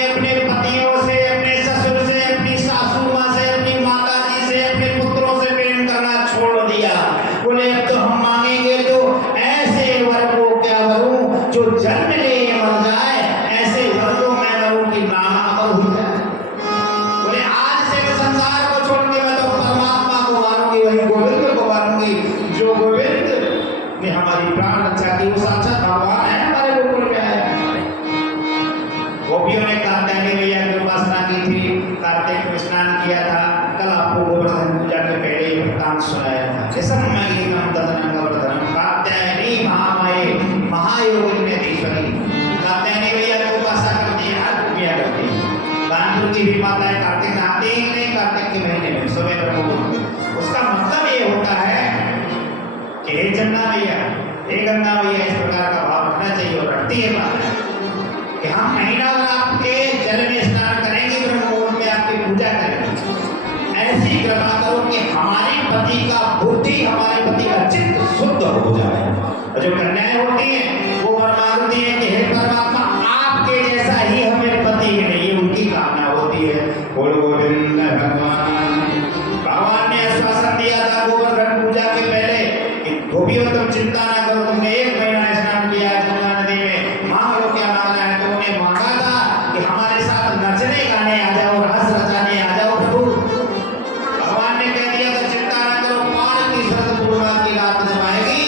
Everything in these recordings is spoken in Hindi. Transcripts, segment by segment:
ने अपने पतियों से, अपने ससुर से, अपनी सासू माँ से, अपनी माता जी से, अपने पुत्रों से प्रेम करना छोड़ दिया। बोले अब तो हम मांगेंगे तो ऐसे वर को क्या वरूं जो जन्म ले मर जाए, ऐसे वर को मैं वरूं कि नामा पर हो जाए। बोले आज से मैं संसार को छोड़ के मैं तो परमात्मा को मानूंगी, वही गोविंद को मानूंगी, जो गोविंद ने हमारी प्राण रक्षा की, वो साक्षात भगवान है, हमारे गोकुल में है। गोपियों ने कार्तिक मैया की उपासना की थी, कार्तिक में स्नान किया था। कल आपको गोवर्धन पूजा के पहले वृत्तांत सुनाया था। जैसम महीनम तदनं गोवर्धनम कात्यायनी महामाये महायोगिनीश्वरी। कात्यायनी मैया की उपासना करती है, हर गोपियां करती है। कानपुर की भी माता है, कार्तिक नहाते ही नहीं, कार्तिक के महीने में सुबह ब्रह्म। उसका मतलब ये होता है कि हे जमुना मैया, हे गंगा मैया, इस प्रकार का भाव रखना चाहिए और रखती है माता कि हम महीना भर आपके जल में स्नान करेंगे, ब्रह्म में आपकी पूजा करेंगे। ऐसी कृपा करो कि हमारे पति का बुद्धि, हमारे पति का चित्त शुद्ध हो जाए। और जो कन्याएं होती हैं वो वर मांगती हैं कि हे परमात्मा आपके जैसा ही हमें पति मिले, ये उनकी कामना होती है। बोल गोविंद भगवान ने आश्वासन दिया था गोवर्धन पूजा के पहले कि गोपियों तुम चिंता ना करो, तुमने 1 महीना स्नान किया जमुना नदी में, मांग लो क्या मांगना है। तो उन्हें मांगा था कि हमारे साथ नचने गाने आ जाओ, रस रचाने आ जाओ प्रभु। भगवान ने कह दिया तो चिंता ना करो, पार की शरद पूर्णिमा की रात जब आएगी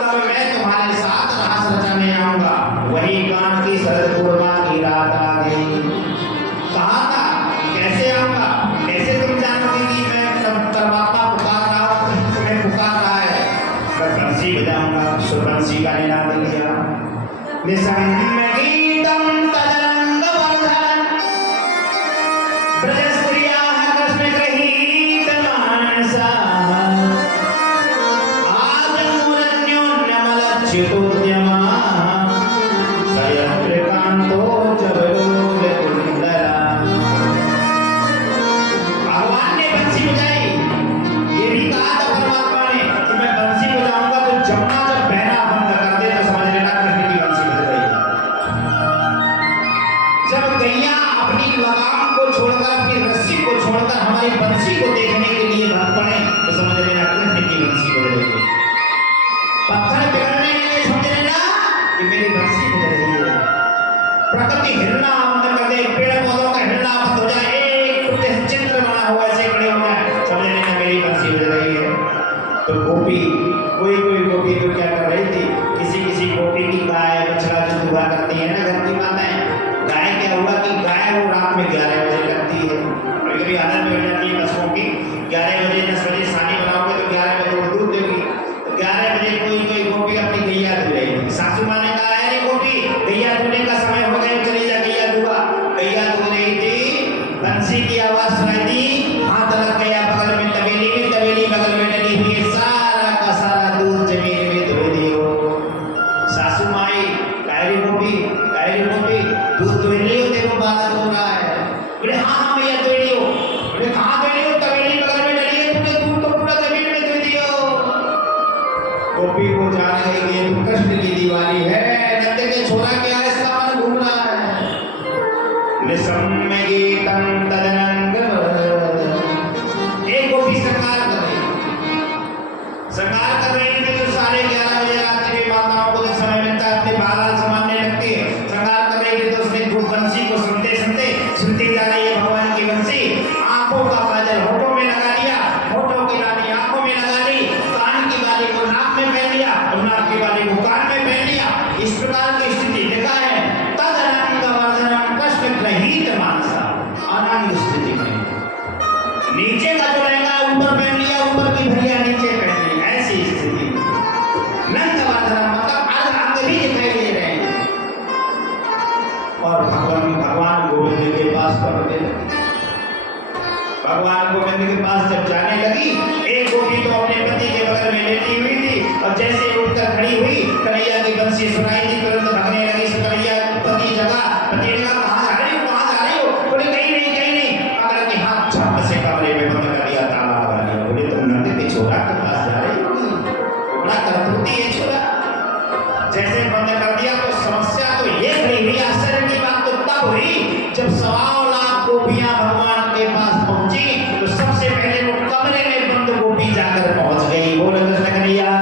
तब मैं तुम्हारे साथ रस रचाने आऊंगा। वही कान की शरद पूर्णिमा की रात आ गई। कहा था कैसे आऊंगा, कैसे तुम जानोगे कि मैं परमात्मा पुकार रहा हूँ, तुम्हें पुकार रहा है। मैं बंसी बजाऊंगा, सुरबंसी का निनाद किया। निसंगीतम तदनंग वर्धन ब्रजस्त्रियाः कृष्ण गृहीत मानसा आजमूलन्योन्यमलच्युतोद्यमा सयत्रिकान्तो जबलोलकुण्डला। भगवान ने बंसी बजाई, ये भी कहा था परमात्मा ने कि मैं बंसी बजाऊंगा तो जमुना जब बहना बंद कर दे तो समझ लेना कृष्ण की बंसी बज रही है। जब गैया अपनी लगाम को छोड़कर, अपनी रस्सी को छोड़कर हमारी बंसी को देखने के लिए भाग पड़े तो समझ लेना कृष्ण की बंसी बज रही है। पत्थर बिगड़ने के लिए समझ लेना कि मेरी बंसी बज रही है। प्रकृति हिलना बंद कर दे, पेड़ पौधों का हिलना बंद हो जाए, एक चित्र बना हुआ ऐसे खड़े हो जाए, समझ लेना मेरी बंसी बज रही है। तो गोपी, कोई गोपी तो क्या कर रही थी, किसी गोपी की गाय बछड़ा जो हुआ करती है ना घर की माताएं, गाय क्या हुआ कि गाय वो रात में 11 बजे लगती है। कभी आदत में हो जाती है पशुओं की, 11 बजे 10 बजे सानी बनाओगे तो 11 बजे वो दूध देगी। तो 11 बजे कोई गोपी अपनी गैया धो रही है। सासू माँ ने कहा अरे गोपी गैया धोने का समय हो गया, चली जा गैया धोआ। गैया धो रही थी, बंसी की आवाज सुनाई दी, हाथ लग गया बगल में तबेली बगल में डली हुई है, सारा का सारा दूध जमीन में धो दियो। सासू माई कायरी गोपी दूध धो रही हो, देखो बालक हो रहा है। बोले हाँ भैया धो रही हो। बोले कहाँ धो रही हो, तबेली बगल में डली है, पूरे दूध तो पूरा जमीन में धो दियो। गोपी को जान गई कि ये तो कृष्ण की दीवानी है, नंद के छोरा क्या है, इसका मन घूम रहा है। निसंगीतम तदनंग एक गोपी श्रृंगार कर रही थी तो 11:30 बजे रात्रि में माताओं को जब समय मिलता है अपने बाल संभालने लगती है। श्रृंगार कर रही थी तो उसने बंसी को सुनते जा रही है भगवान की बंसी। आंखों का काजल होठों में लगा लिया, होठों की लाली आंखों में लगा ली, कान की बाली को नाक में पहन लिया और नाक की बाली को कान में पहन लिया। इस प्रकार की स्थिति लिखा है तदनंग वर्धनम कृष्ण गृहीत मानसा, आनंद स्थिति में नीचे का जो लहंगा ऊपर पहन लिया, ऊपर की भैया नीचे पहन ली, ऐसी स्थिति। नंद वर्धनम मतलब अंग भी दिखाई दे रहे हैं। और भगवान गोविंद के पास पहुंचने लगी। भगवान गोविंद के पास जब जाने लगी, एक गोपी तो अपने पति के बगल में लेटी हुई थी और जैसे उठकर खड़ी हुई, कन्हैया की बंसी सुनाई दी, तुरंत भागने लगी। कन्हैया पति जगह, पति ने कहा कहाँ जा रही हो? बोले कहीं नहीं। पकड़ के हाथ झप से कमरे में बंद कर दिया, ताला लगा दिया। बोले तुम नंद के छोरा के पास जा रही हो, बड़ा करतूती है छोरा। जैसे बंद कर दिया तो समस्या तो ये खड़ी हुई। आश्चर्य की बात तो तब हुई जब जब 1.25 लाख गोपियां भगवान के पास पहुंची तो सबसे पहले वो कमरे में बंद गोपी जाकर पहुंच गई। बोल कृष्ण कन्हैया।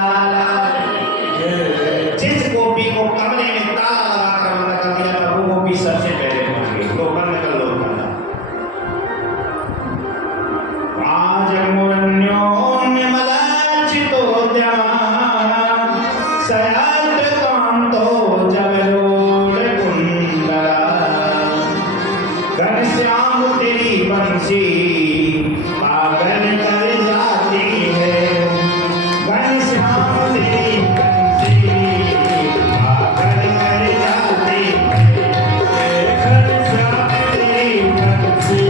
जिस गोपी को कमरे में ताला लगाकर बंद कर दिया था वो गोपी सबसे पहले पहुंच गई। तो बंद कर लो आज मुरन्यो निर्मलाचितो सयात कांतो जगलोल कुंडला घनश्याम तेरी बंसी पागल कर जाती है। घनश्याम तेरी बंसी पागल कर जाती है। घनश्याम तेरी बंसी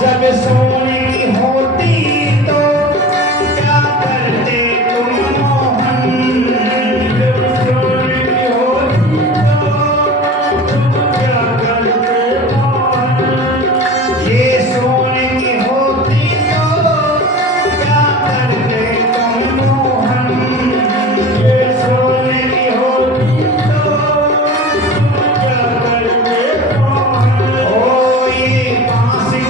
जब सोने की होती तो क्या करते तुम मोहन। जब सोने की होती तो तुम क्या करते मोहन। ये सोने की होती तो क्या करते तुम मोहन। ये सोने की होती तो तुम क्या करते मोहन। ओ ये बांसी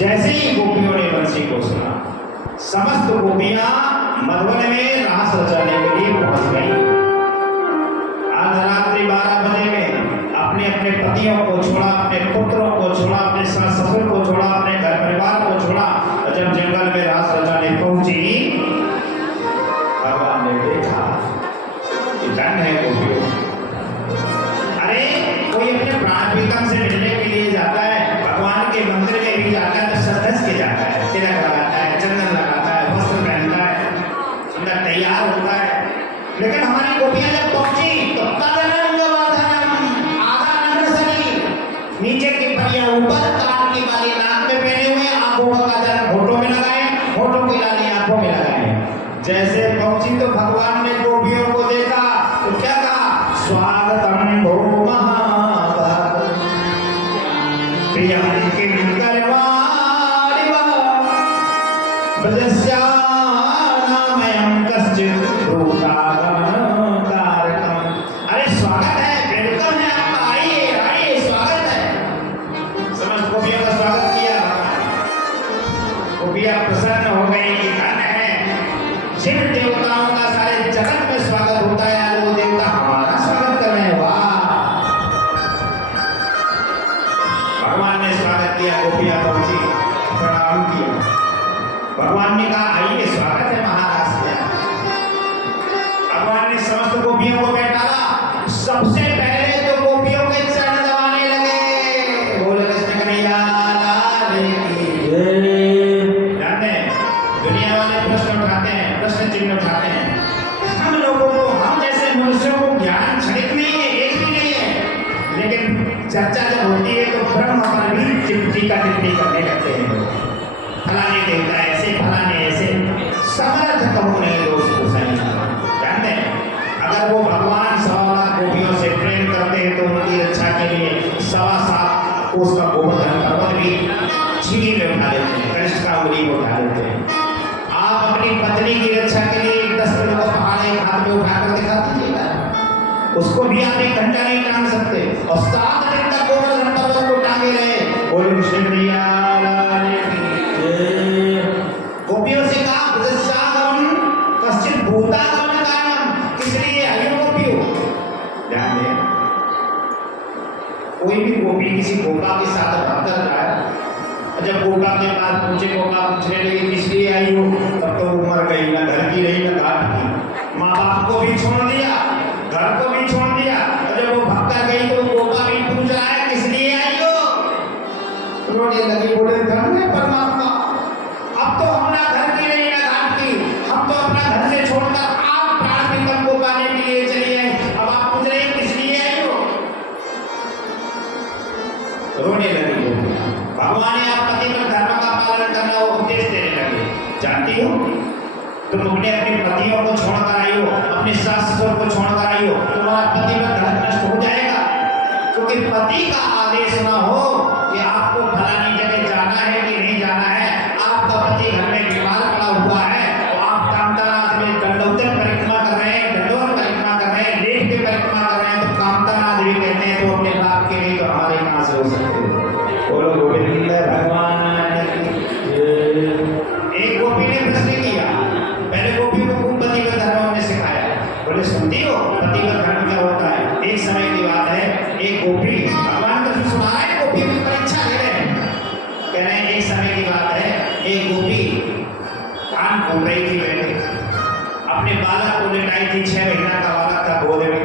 जैसे ही गोपियों ने बंसी को सुना समस्त गोपियां मधुवन में रास रचाने के लिए पहुंच गई। आज रात्रि 12 बजे में अपने अपने पतियों को छोड़ा, अपने पुत्रों को छोड़ा, अपने सास ससुर को छोड़ा, अपने घर परिवार को छोड़ा, जब जंगल में रास रचाने पहुंची भगवान ने देखा कि धन है गोपियों। अरे कोई अपने प्राण प्रीतम से मिलने के लिए जाता है, भगवान के मंदिर में भी जाता है तो सदस्य के जाता है। तिलक लगाता है, चंदन लगाता है, वस्त्र पहनता है, सुंदर तैयार होता है। लेकिन हमारी गोपियां जब पहुंची तो नीचे की परियां ऊपर, कान की बाली नाक में पहने हुए, आंखों का काजल होठों में लगाए, होठों की लाली आंखों में लगाए। जैसे पहुंची तो भगवान ने गोपियों को देखा तो क्या कहा, स्वागतम भो महाभाग प्रियं किं करवाणि वा ब्रजस्यानामयं कश्चित् भूतागमनकारकम्। अरे स्वागत है, वेलकम है, आप आइए आइए, स्वागत है। समस्त गोपियों का स्वागत किया। गोपियां प्रसन्न हो गई कि धन्य है, जिन देवताओं का सारे जगत में स्वागत होता है वो देवता हमारा स्वागत कर रहे हैं। वाह, भगवान ने स्वागत किया। गोपियां पहुंची, प्रणाम किया। भगवान ने कहा आइए, स्वागत है महाराज के। भगवान ने समस्त गोपियों को बैठाला। सबसे पहले तो गोपियों के चरण दबाने लगे। बोल कृष्ण कन्हैया लाल की जय। जानते हैं दुनिया वाले प्रश्न उठाते हैं, प्रश्न चिन्ह उठाते हैं। हम लोगों को, हम जैसे मनुष्यों को ज्ञान क्षणिक नहीं है, एक भी नहीं है, लेकिन चर्चा जब होती है तो ब्रह्म पर भी टिप्पणी करने लगते हैं। फलाने देवता ऐसे, फलाने ऐसे, समर्थ कहूँ नहीं दोस्त को सही। जानते हैं अगर वो भगवान 1.25 लाख गोपियों से प्रेम करते हैं तो उनकी रक्षा के लिए 7.25 कोस का गोवर्धन पर्वत भी छीनी में उठा लेते हैं, कनिष्ठ का उंगली में उठा लेते हैं। आप अपनी पत्नी की रक्षा के लिए 10 किलो का पहाड़ एक हाथ में उठाकर दिखा दीजिएगा, उसको भी आप 1 घंटा नहीं टांग सकते। और 7 दिन तक गोवर्धन पर्वत को टांगे रहे। बोल कृष्ण कन्हैया लाल की जय। गोपियों से कहा ब्रजस्यागमन कश्चित् भूतागमनकारणम, किस लिए आयु गोपियों। ध्यान दें, कोई भी गोपी किसी गोपा के साथ बात कर रहा है, जब गोपा के पास पूछे, गोपा पूछने लगी किस लिए आई हो, तब तो वो मर गई, ना घर की रही ना घाट की। माँ बाप को भी छोड़ दिया, घर को भी छोड़ दिया। और जब वो भक्ता गई तो गोपा भी पूछ रहा है किस लिए आई हो। रोने लगी, बोले धन्य परमात्मा, अब तो हम ना घर की रही ना घाट की, हम तो अपना घर से छोड़कर आप प्राण प्रीतम को पाने के लिए चली आई, अब आप पूछ रहे हैं किस लिए आई हो। रोने लगी। भगवान ने आप पति पर धर्म का पालन करना उपदेश देने लगे। जानती हो तुम अपने पतियों को छोड़कर आई हो, अपने सास ससुर को छोड़कर आई हो, तुम्हारा पति पर धर्म नष्ट हो जाएगा। क्योंकि पति का आदेश ना हो कि आपको फलानी जगह जाना है कि नहीं जाना है, आपका पति घर में बीमार पड़ा हुआ है तो आप कामतानाथ में दंडोत्तर परिक्रमा कर रहे हैं, दंडोर परिक्रमा कर रहे हैं, लेट के परिक्रमा कर रहे हैं, तो कामतानाथ भी कहते हैं तो अपने बाप के नहीं तो हमारे कहां से हो सकते हो। बोलो गोविंद भगवान की जय। एक गोपी ने प्रश्न किया, पहले गोपी को खूब पतिव्रत धर्म ने सिखाया। बोले सुनती हो पतिव्रत धर्म क्या होता है। एक समय की बात है, एक गोपी भगवान का सुना है, गोपी की परीक्षा ले रहे हैं। कह रहे हैं एक समय की बात है, एक गोपी कान घूम रही थी, बैठे अपने बालक को लेटाई थी, 6 महीना का बालक था गोद में।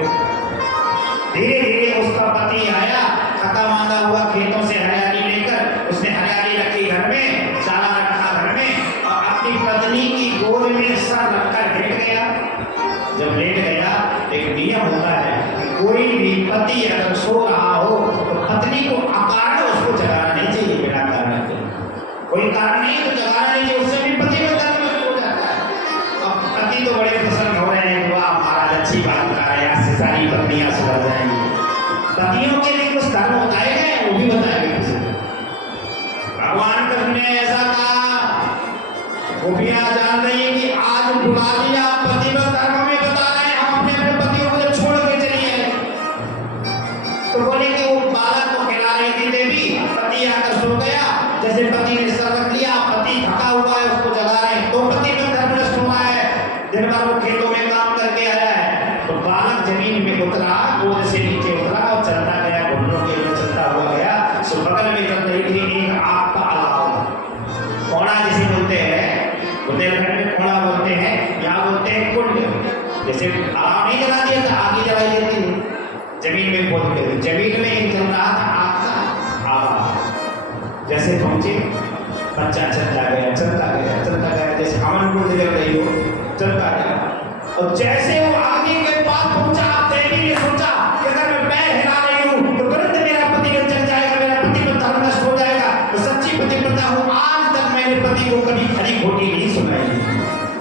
धीरे धीरे उसका पति आया, थका मांदा हुआ, खेतों से हरियाली लेकर, उसने हरियाली रखी घर में, चारा रखा घर में, और अपनी पत्नी की गोद में सर रखकर लेट गया। जब लेट गया, एक नियम होता है कि कोई भी पति अगर सो रहा हो तो पत्नी को अकारण उसको जगाना नहीं चाहिए, बिना कारण के। कोई कारण नहीं तो जगाना नहीं चाहिए, उससे भी पति में धर्म नष्ट हो जाता है। अब पति तो बड़े प्रसन्न हो रहे हैं, वाह महाराज अच्छी बात कहा है, यहाँ से सारी पत्नियां सुधर जाएंगी। पतियों के लिए कुछ धर्म बताए गए, वो भी बताएंगे किसी। भगवान कृष्ण ने ऐसा कहा, गोपियां जान रही है कि आज बुला दिया, पतिव्रत धर्म में बता रहे हैं, हम अपने पतियों को जब छोड़ के चली है। तो बोले कि वो बालक को खिला रही थी देवी, पति आकर सो गया, जैसे पति ने सर रख लिया, पति थका हुआ है, उसको जगा रहे हैं, तो पतिव्रत धर्म नष्ट हुआ है। दिन भर वो खेतों में काम करके आया है, तो बालक जमीन में उतरा, गोद से नीचे उतरा और चलता गया, घुटनों के लिए चलता हुआ गया। सो बगल में चल रही थी एक आग का अलाव, कोड़ा जिसे बोलते हैं, बुंदेलखंड में कोड़ा बोलते हैं, यहाँ बोलते हैं कुंड। जैसे अलाव नहीं जला दिया था, आग ही जलाई देती है, जमीन में बोलते हैं। जमीन में एक चल रहा था आग का आग। जैसे पहुंचे बच्चा चलता गया चलता गया चलता गया, जैसे हवन कुंड जल रही हो, चलता गया। और जैसे वो अग्नि के पास पहुंचा, देवी ने सोचा कि अगर मैं पैर हिला रही हूँ तो तुरंत मेरा पति जल जाएगा, मेरा पति पर धर्म नष्ट हो जाएगा। तो सच्ची पतिव्रता हूँ, आज तक मैंने पति को कभी खरी खोटी नहीं सुनाई,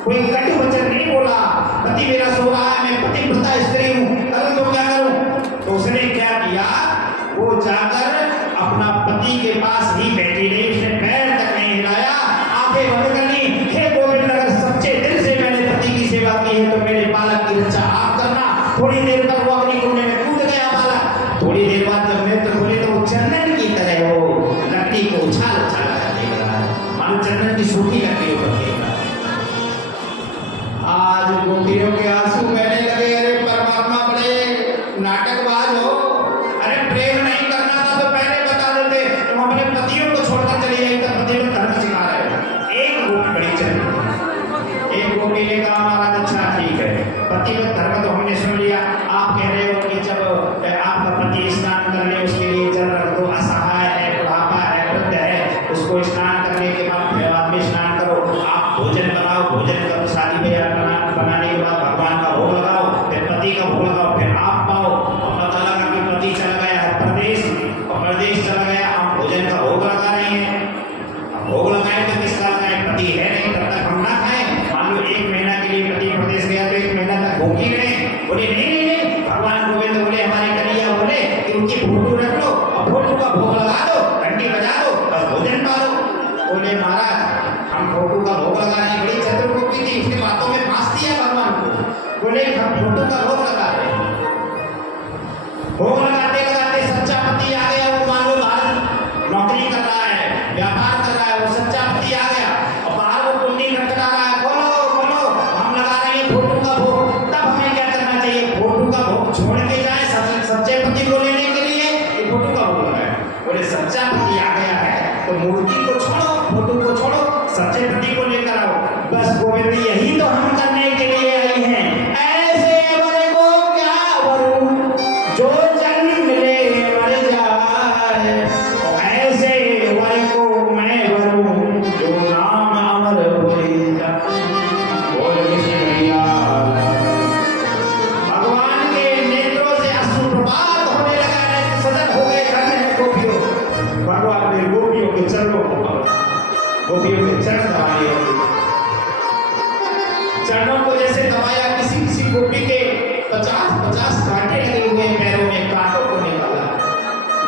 कोई कटु वचन नहीं बोला। पति मेरा सो रहा है, मैं पतिव्रता स्त्री हूँ, करूँ तो क्या करूँ? तो उसने क्या किया, वो जाकर अपना पति के पास ही बैठी रही, उसने पैर तक नहीं हिलाया, आंखें बंद कर ली। हे गोविंद, अगर सच्चे दिल से मैंने पति की सेवा की है तो मेरे बालक की रक्षा आप करना। थोड़ी देर तक वो अग्नि कुंड में कूद गया बालक। थोड़ी देर बाद जब नेत्र खुले तो वो चंदन की तरह हो लकड़ी को उछाल उछाल करने लगा, मानो चंदन की सूखी लकड़ी हो गई। आज गोपियों के आंसू बहने लगे। अरे परमात्मा बड़े नाटकबाज हो, अरे प्रेम नहीं करना था तो पहले बता देते, तुम अपने पतियों को छोड़कर चले गए, तब पति में धर्म सिखा रहे हो। एक गोपी बड़ी चली, एक गोपी ने कहा महाराज अच्छा ठीक है, पति में धर्म तो हमने सुन लिया, आप कह रहे हो कि जब आपका पति स्नान कर ले उसके लिए जल रख दो, असहाय है, बुढ़ापा है, वृद्ध है, उसको स्नान करने के बाद फिर बाद में स्नान करो, आप भोजन बनाओ, भोजन करो, शादी ब्याह बनाने के बाद भगवान का भोग लगाओ, फिर पति का भोग लगाओ, फिर आप पाओ। और पता लगा कि पति चला गया है प्रदेश, और प्रदेश चला गया, हम भोजन का भोग लगा रहे हैं। भोग लगाए तो किस काम का है, पति है नहीं, तब तक हम ना खाएं। मान लो 1 महीना के लिए पति प्रदेश गया तो 1 महीना तक भूखी रहे। बोले नहीं, भगवान गोविंद बोले, हमारे कन्हैया बोले कि उनकी फोटो रख लो और फोटो का भोग लगा दो, घंटी बजा दो, बस भोजन पालो। बोले महाराज हम फोटो का भोग लगाने बड़ी चतुर्मुखी थी, उसकी बातों में फांस दिया भगवान को। बोले हम फोटो का भोग लगा रहे हैं। भोग लगाते लगाते सच्चा पति आ गया, वो मान लो बाहर नौकरी कर रहा है, व्यापार कर रहा है, वो सच्चा पति आ गया और बाहर वो कुंडी खटखटा रहा है, बोलो बोलो हम लगा रहे हैं फोटो का भोग। तब हमें क्या करना चाहिए, फोटो का भोग छोड़ के जाए सच्चे पति को लेने के लिए, ये फोटो का भोग लगाए। बोले सच्चा पति आ गया है तो मूर्ति को छोड़ो, फोटो को छोड़ो, सच्चे पति को लेकर आओ। बस गोविंद यही तो हम करने के लिए आई हैं। ऐसे वर को क्या वरू जो जन्म ले मर जाए, और ऐसे वर को मैं वरू जो नाम अमर हो जाए। बोल कृष्ण भगवान के नेत्रों से अश्रुप्रपात होने लगा है, सजग हो गए घर में गोपियों। भगवान ने गोपियों के चरणों को गोपियों के चरण दबाए, चरणों को जैसे दबाया, किसी किसी गोपी के 50-50 कांटे लगे हुए पैरों में, कांटों को निकाला,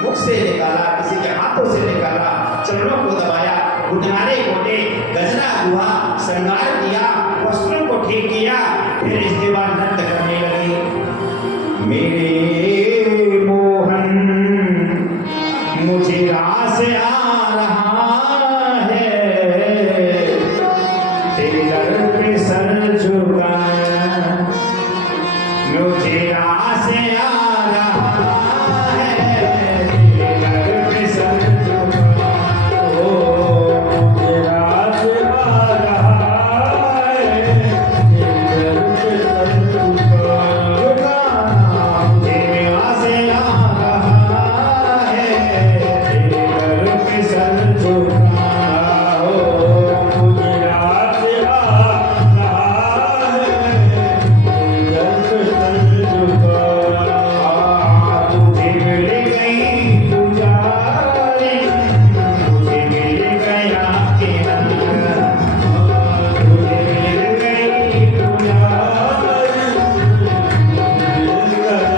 मुख से निकाला, किसी के हाथों से निकाला, चरणों को दबाया, गुदनारे गोटे, गजरा हुआ, श्रृंगार किया, वस्त्रों को ठीक किया, फिर इसके बाद नृत्य करने लगे। मेरे मोहन मुझे रास आ रहा है, तेरे दर पे सर झुकाया, मुझे रास आ रहा है, तेरे दर पे सर झुकाया, मुझे रास आ रहा है, तेरे दर पे सर झुकाया, मुझे रास आ रहा है, तेरे दर पे सर झुकाया, मुझे रास आ रहा है, तेरे दर पे सर झुकाया। तुझे मिल गई पुजारी, मुझे मिल गया किरण, तुझे मिल गई पुजारी, मिल गया किरण।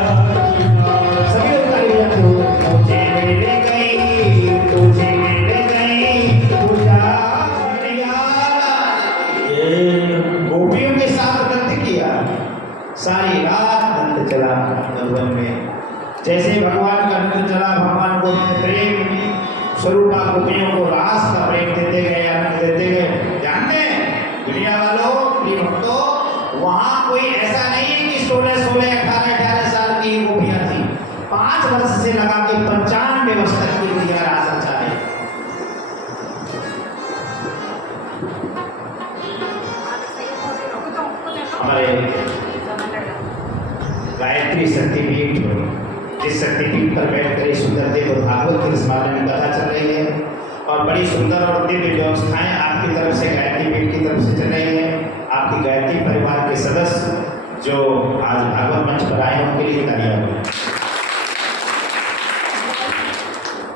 सभी लोग ताली बजाते हो। मुझे मिल गई, तुझे मिल गई पुजारिया। ये गोपियों के साथ नृत्य किया, सारी रात नृत्य चला मधुबन में। जैसे भगवान का नृत्य चला, भगवान को प्रेम स्वरूपा गोपियों को रास का प्रेम देते गए, आनंद देते गए। जानते हैं दुनिया वालों, प्रिय भक्तों, वहां कोई ऐसा नहीं है कि 16-16, 18-18 साल की गोपियां थी। 5 वर्ष से लगा के 95 वर्ष तक की दुनिया रास रचा है। हमारे गायत्री शक्तिपीठ, जिस शक्तिपीठ पर बैठ कर सुंदर देव और भागवत की स्मरण में कथा चल रही है, और बड़ी सुंदर और दिव्य व्यवस्थाएं आपकी तरफ से, गायत्री पीठ की तरफ से चल रही है। आपकी गायत्री परिवार के सदस्य जो आज भागवत मंच पर आए उनके लिए तालियां हो।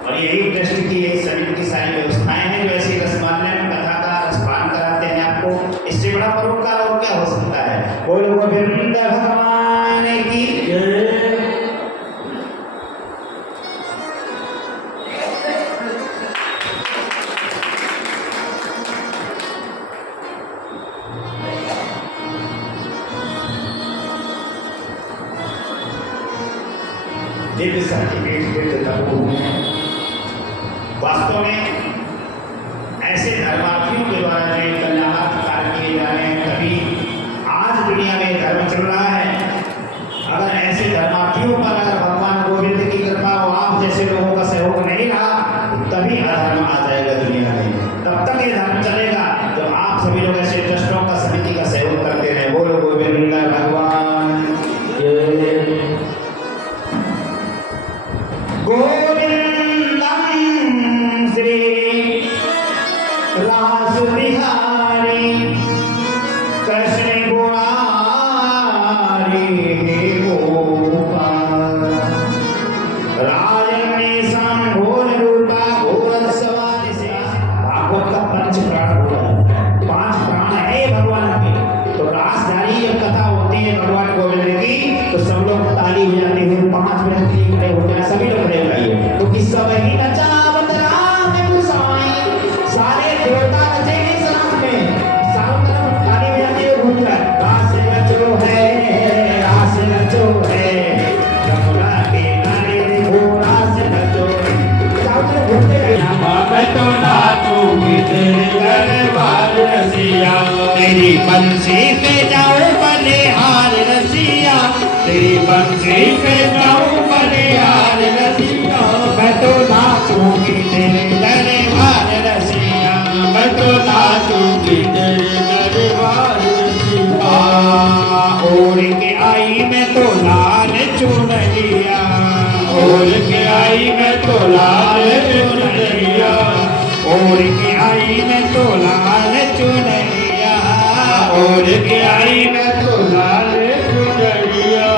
और यही ट्रस्ट की एक समिति की सारी व्यवस्थाएं हैं जो ऐसी रसमान्यन कथा का रसपान कराते हैं आपको। इससे बड़ा परोपकार और क्या हो सकता है। बोलो गोविंद भगवान की जय। दिव्य सर्टिफिकेट वास्तव में ऐसे धर्मार्थियों के द्वारा जो कल्याणार्थ कार्य किए जा रहे हैं, तभी आज दुनिया में धर्म चल रहा है। अगर ऐसे धर्मार्थियों पर अगर भगवान गोविंद की कृपा और आप जैसे लोगों का सहयोग नहीं रहा तो तभी अधर्म आ जाएगा दुनिया में। तब तक ये धर्म चलेगा जब आप सभी लोग ऐसे ट्रस्टों का, समिति का सहयोग करते रहे। बोलो गोविंद भगवान गोविंदम श्री रास बिहारी कृष्ण मुरारी गोपाल राजमेशम घोर रूपा घोर सवारी से। भागवत का पंच प्राण हो रहा है, 5 प्राण है भगवान के। तो रासधारी जब कथा होती है भगवान गोविंद की तो सब लोग ताली बजाते हुए 5 मिनट के लिए खड़े होते हैं। सभी लोग खड़े होइए क्योंकि सब ही नचावत राम गुसाई, सारे देवता नचे इस रात में। चारों तरफ ताली बजाते हुए घूम रहा है। रास नचो है, रास नचो है, यमुना के किनारे देखो रास नचो। चारों तरफ घूमते गए। मैं तो नाचूंगी तेरे दरबार रसिया, तेरी बंसी पे जाओ बलिहार रसिया, तेरी बंसी पे जाऊं बलिहार रसिया। मैं तो नाचूंगी तेरे दरबार रसिया, मैं तो नाचूंगी तेरे दरबार रसिया। ओढ़ के आई मैं तो लाल चुनरिया, ओढ़ के आई मैं तो लाल चुनरिया, ओढ़ के आई मैं तो लाल चुनरिया, ओढ़ के आई मैं तो लाल चुनरिया।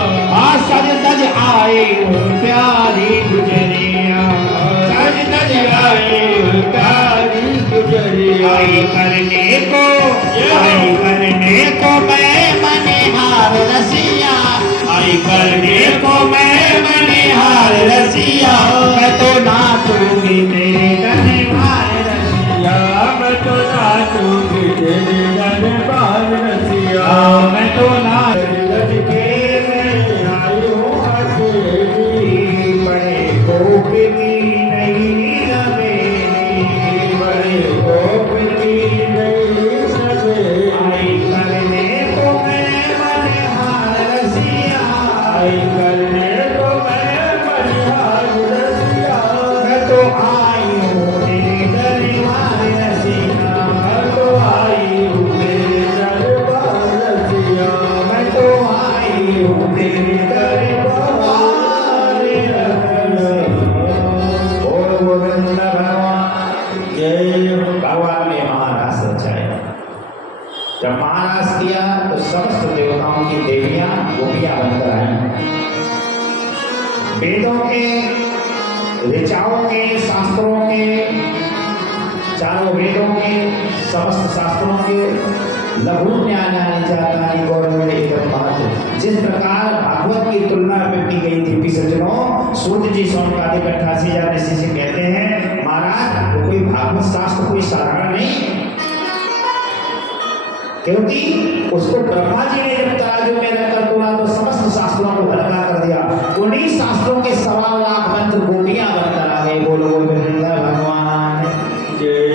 सज सज आए हो प्यारी गुजरिया, सज सज आए हो प्यारी गुजरिया। आई करने को मैं मनिहार रसिया, आई करने को मैं मनिहार रसिया। मैं तो नाचूंगी तेरे दरबार रसिया, मैं तो नाचूंगी तेरे दरबार रसिया। मैं तो नाच के मैं आई हूँ अकेली, बड़े गोप की नहीं नवेली, बड़े गोप की नहीं सवेली। आई करने को मैं मनिहार रसिया, आई करने को मैं मनिहार रसिया। मैं तो आई हूँ तेरे दरबार रसिया, मैं तो आई हूँ तेरे दरबार रसिया। मैं तो आई हूँ तेरे दरबार रसिया। बोल गोविंद भगवान जय भगवान ने महारास रचाया। जब महारास किया तो समस्त देवताओं की देवियां गोपियां बनकर आई। वेदों के, ऋचाओं के, शास्त्रों के, चारों वेदों के, समस्त शास्त्रों के लघु न्यायानि जातानि गौरव एकदम महत्व। जिस प्रकार भागवत की तुलना में की गई थी सज्जनों, सूर्य जी सोमकादि 88,000 ऋषि से कहते हैं महाराज कोई भागवत शास्त्र कोई साधारण नहीं, क्योंकि उसको ब्रह्मा जी ने जब तराजू में रखकर तोला तो समस्त शास्त्रों को हल्का कर दिया। उन्हीं शास्त्रों के 1.25 लाख मंत्र गोपियां बनकर आ गए। बोलो गोविंद भगवान जय।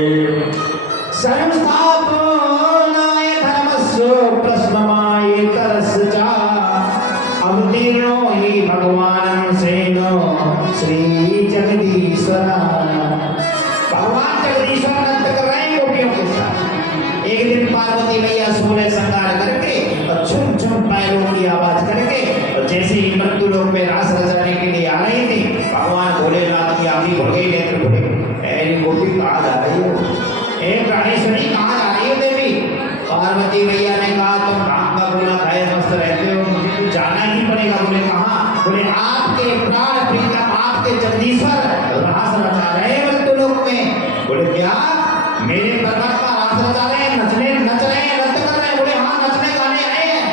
संस्थापनाय धर्मस्य प्रश्नमाय तरसजा, अवतीर्णो हि भगवान सेनो श्री जगदीश्वर। भगवान जगदीश्वर नृत्य कर रहे हैं गोपियों के साथ। एक दिन पार्वती मैया सोलह श्रृंगार करके और झुम झुम पैरों की आवाज करके और जैसे ही मृत्यु लोक में रास रचाने के लिए आ रही थी, भगवान भोलेनाथ की आंखें खुल गई, नेत्र खुले। मेरी गोपी कहाँ जा रही हो? हे प्राणेश्वरी कहाँ जा रही हो देवी? पार्वती मैया ने कहा तुम काम का गुना खाए मस्त रहते हो, मुझे तो जाना ही पड़ेगा। बोले कहाँ? बोले आपके प्राण प्रीतम आपके जगदीश्वर रास रचा रहे हैं मृत्युलोक में। बोले क्या? मेरे पर्वत का रास रचा रहे हैं, नच रहे हैं, नृत्य कर रहे हैं। बोले हाँ, नचने गाने आए हैं।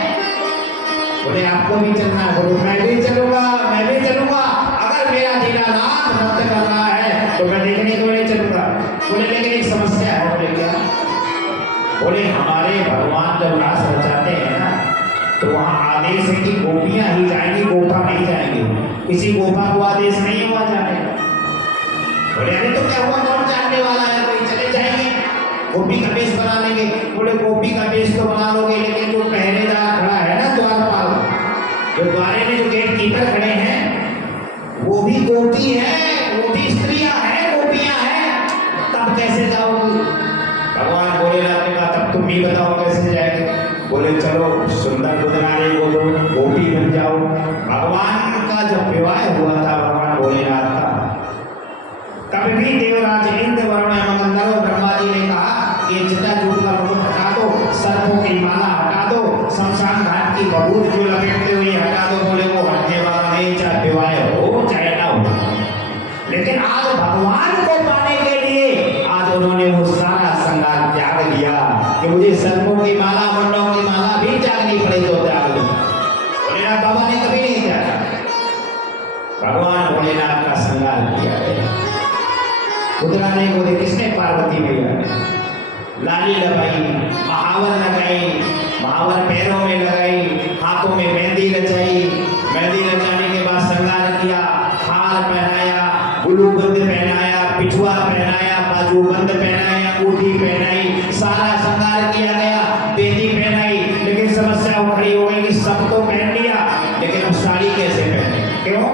बोले आपको भी चलना है? बोले मैं भी चलूंगा, मैं भी चलूंगा। अगर मेरा दीनानाथ नृत्य कर रहा है तो मैं देखने क्यों नहीं चलूंगा? बोले लेकिन एक समस्या है। बोले क्या? बोले हमारे भगवान जब रास रचाते हैं ना तो वहाँ आदेश है कि गोपियां ही जाएंगी, गोपा नहीं जाएंगे। किसी गोपा को आदेश नहीं हुआ जाने का। बोले अरे तो क्या हुआ, कौन जानने वाला है, कोई चले जाएंगे, गोपी का वेश बना लेंगे। बोले गोपी का वेश तो बना लोगे, लेकिन जो पहरेदार खड़ा है ना द्वारपाल, जो द्वारे में जो गेट कीपर खड़े हैं वो भी गोपी है, वो भी स्त्रियां हैं, गोपियां हैं, तब कैसे जाओगी? भगवान भोलेनाथ ने कहा तब तुम ही बताओ कैसे जाएंगे। बोले चलो सुंदर बुदनारे को दो, गोपी बन जाओ। भगवान का जब विवाह हुआ था भगवान भोलेनाथ का, तब भी देवराज इंद्र वरुण एवं गंधर्व ब्रह्मा जी ने कहा कि जटाजूट का मुकुट हटा दो, सर्पों की माला हटा दो, शमशान घाट की बबूत जो लपेटते हुए हटा दो। बोले वो हटने वाला नहीं, चाहे विवाह हो चाहे ना हो। लेकिन आज भगवान को पाने के लिए आज उन्होंने वो सारा श्रृंगार त्याग दिया कि मुझे सर्पों की माला, मुंडों की माला भी त्यागनी पड़े तो त्याग दो। भोलेनाथ बाबा ने कभी नहीं त्यागा। भगवान भोलेनाथ का श्रृंगार किया गया। उतराने को किसने? पार्वती मैया ने लाली लगाई, महावर लगाई, महावर पैरों में लगाई, हाथों में मेहंदी रचाई, मेहंदी रचाने के बाद श्रृंगार किया, हार पहनाया, गुलूबंद पहनाया, पिछुआ पहनाया, बाजूबंद पहनाया, अंगूठी पहनाई, सारा श्रृंगार किया गया, बेदी पहनाई। लेकिन समस्या खड़ी हो गई कि सब तो पहन लिया, लेकिन अब साड़ी कैसे पहने? क्यों?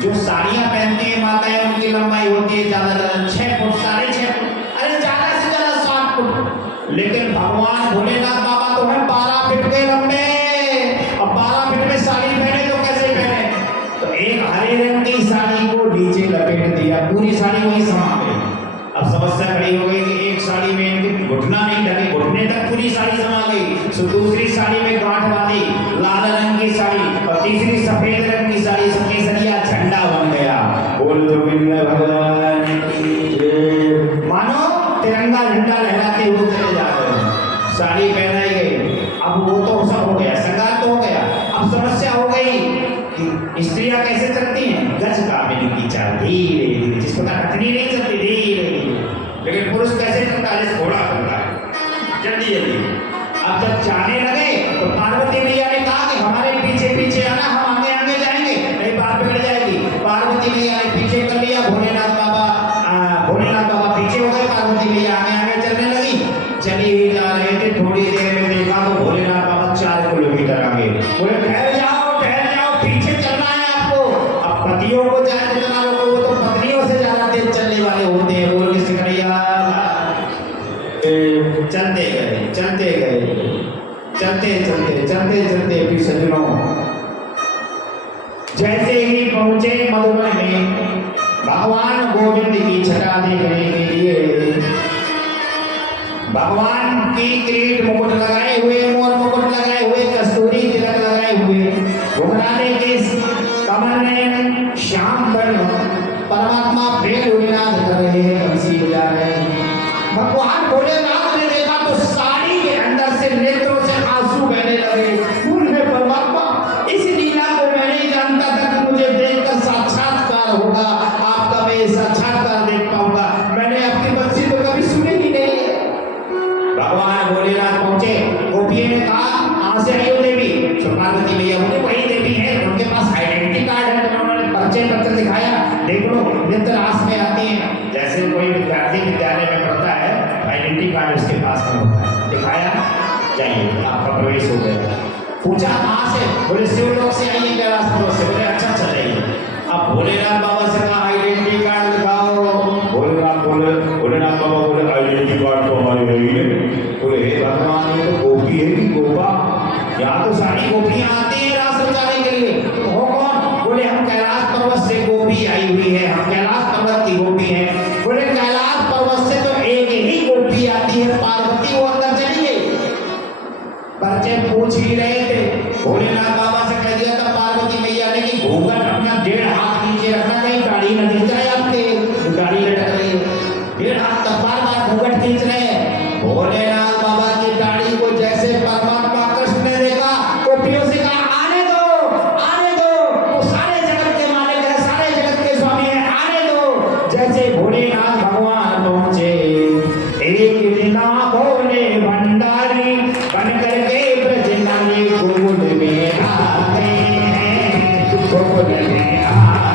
जो साड़ियां पहनती है माताएं उनकी लंबाई होती है ज्यादा 6 फुट, 6.5 फुट, अरे ज्यादा से ज्यादा 7 फुट। लेकिन भगवान भोलेनाथ बाबा तो है 12 फीट के लंबे। अब 12 फीट में साड़ी पहने तो कैसे पहने? तो एक हरे रंग की साड़ी को नीचे लपेट दिया, पूरी साड़ी वही समा गई। अब समस्या खड़ी हो गई कि एक साड़ी में इनके घुटना नहीं ढके, घुटने तक पूरी साड़ी समा गई। तो दूसरी साड़ी में गांठ बांधी, लाल रंग की साड़ी, और तीसरी सफेद रंग की साड़ी, केसरिया झंडा बन गया। बोल गोविंद भगवान की जय। मानो तिरंगा झंडा लहराते हुए चले जा रहे हैं। साड़ी पहनाई गई, अब वो तो सब हो गया, श्रृंगार तो हो गया। अब समस्या हो गई कि स्त्रियां कैसे चलती हैं? गज कामिनी की चाल धीरे धीरे, जिस प्रकार हथनी नहीं चलती धीरे धीरे, लेकिन पुरुष कैसे चलता है? जैसे घोड़ा चलता है, जल्दी जल्दी। अब जब जाने लगे तो पार्वती मैया ने कहा कि हमारे पीछे पीछे आना, हम आगे आगे जाएंगे, नहीं बात बिगड़ जाएगी। पार्वती मैया ने पीछे कर लिया, भोलेनाथ बाबा पीछे हो गए, पार्वती मैया आगे आगे चलने लगी। चली ही जा रहे थे, थोड़ी देर में देखा तो भोलेनाथ बाबा 4 किलोमीटर आगे। बोले ठहर जाओ, पीछे चलना है आपको। अब पतियों को जाए चलना, वो तो पत्नियों से ज्यादा तेज चलने वाले होते हैं। बोल के सिकड़िया चलते गए भी सजनों, जैसे ही पहुंचे मधुबन में भगवान गोविंद की छटा देखने के लिए, भगवान की किरीट मुकुट लगाए हुए, मोर मुकुट लगाए हुए, कस्तूरी तिलक लगाए हुए, घुंघराले केस, कमल नयन, श्याम वर्ण परमात्मा वेणुनाद कर रहे हैं, बंसी बजा रहे हैं। भगवान भोलेनाथ ने देखा तो साड़ी के अंदर से नेत्रों से आंसू बहने लगे। उन्हें परमात्मा इस लीला को मैं नहीं जानता था कि मुझे देखकर साक्षात्कार होगा, आपका मैं साक्षात्कार देख पाऊंगा। मैंने आपकी बंसी तो कभी सुनी ही नहीं। भगवान भोलेनाथ पहुंचे, गोपियों ने कहा कहां से आई हो देवी? पार्वती मैया बोले वही देवी है, उनके पास आइडेंटिटी कार्ड है। तो उन्होंने परिचय पत्र दिखाया, देख लो नित्य रास में आती है। जैसे कोई विद्यार्थी विद्यालय में पढ़ता है, आइडेंटिटी कार्ड उसके पास में होता है, दिखाया जाइए आपका प्रवेश हो गया। पूछा कहां से? बोले शिवलोक से आई है, कैलाशपुर से। बोले अच्छा चलेगी। अब भोलेनाथ बाबा से कहा आइडेंटिटी कार्ड दिखाओ। भोलेनाथ बाबा बोले आइडेंटिटी कार्ड तो हमारी नहीं है। बोले हे भगवान, ये तो गोपी है कि गोपा? यहाँ तो सारी गोपियां आती है रास रचाने के लिए, तो हो कौन? बोले हम कैलाश पर्वत से गोपी आई हुई है, हम कैलाश पर्वत की गोपी है। बोले कैलाश पर्वत से तो एक ही गोपी आती है पार्वती, वो अंदर चली गई। बच्चे पूछ ही रहे थे, भोलेनाथ बाबा से कह दिया था पार्वती मैया ने कि घूंघट अपना 1.5 हाथ नीचे रखना, कहीं दाढ़ी न दिख जाए आपके, दाढ़ी लटक रही है। 1.5 हाथ तक बार-बार घूंघट खींच रहे हैं। भोलेनाथ बाबा की दाढ़ी को जैसे परमात्मा कृष्ण ने देखा, गोपियों से कहा आने दो, आने दो, वो सारे जगत के मालिक है, सारे जगत के स्वामी है, आने दो। जैसे भोलेनाथ भगवान पहुंचे, एक दिन भोले भंडारी बन करके ब्रजनारी गोकुल में आ गए हैं, गोकुल में आ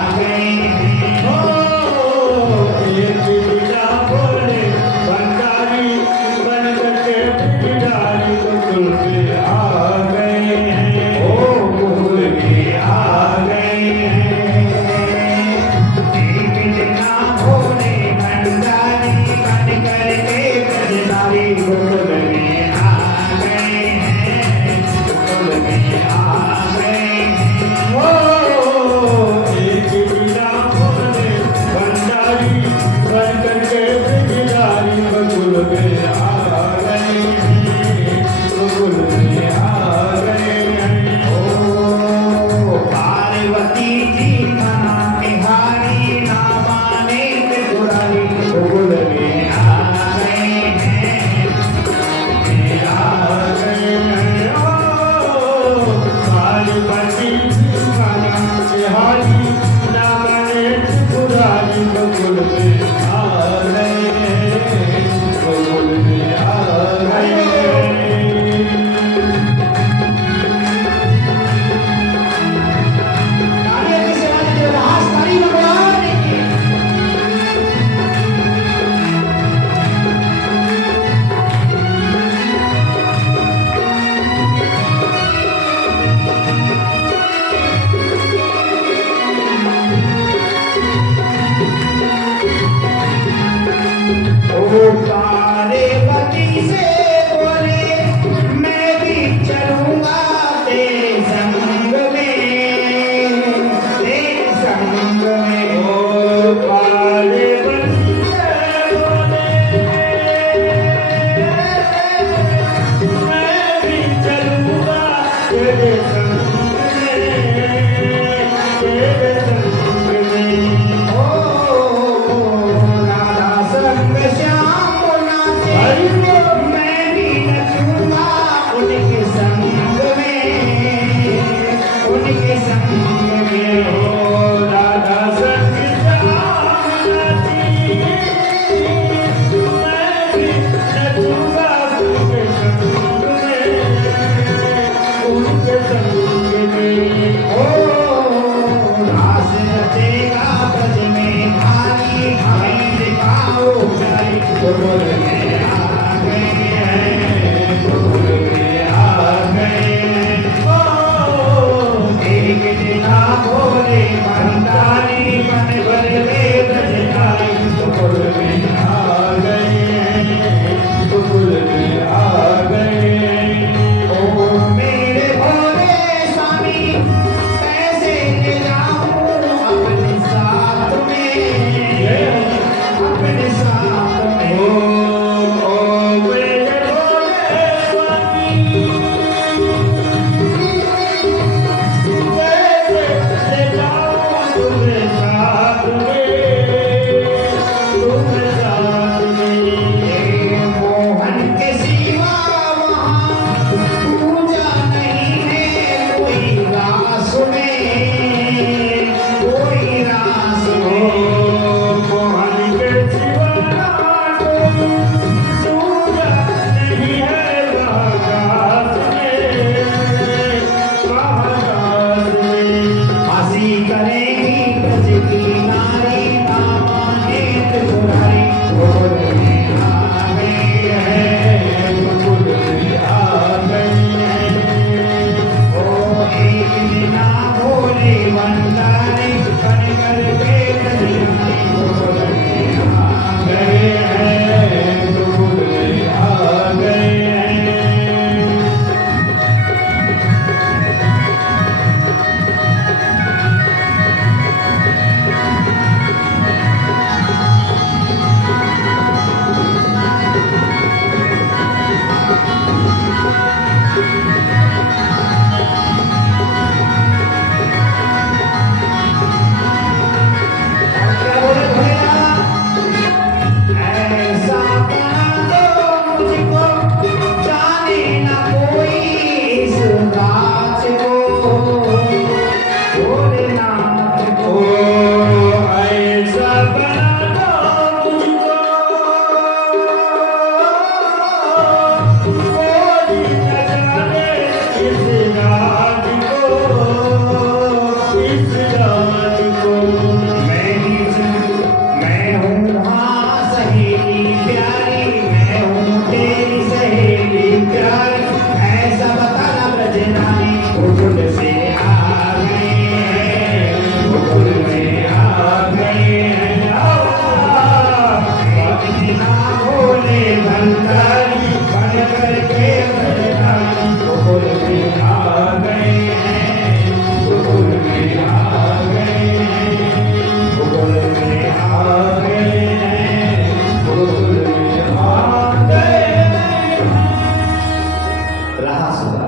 उल्लास हुआ।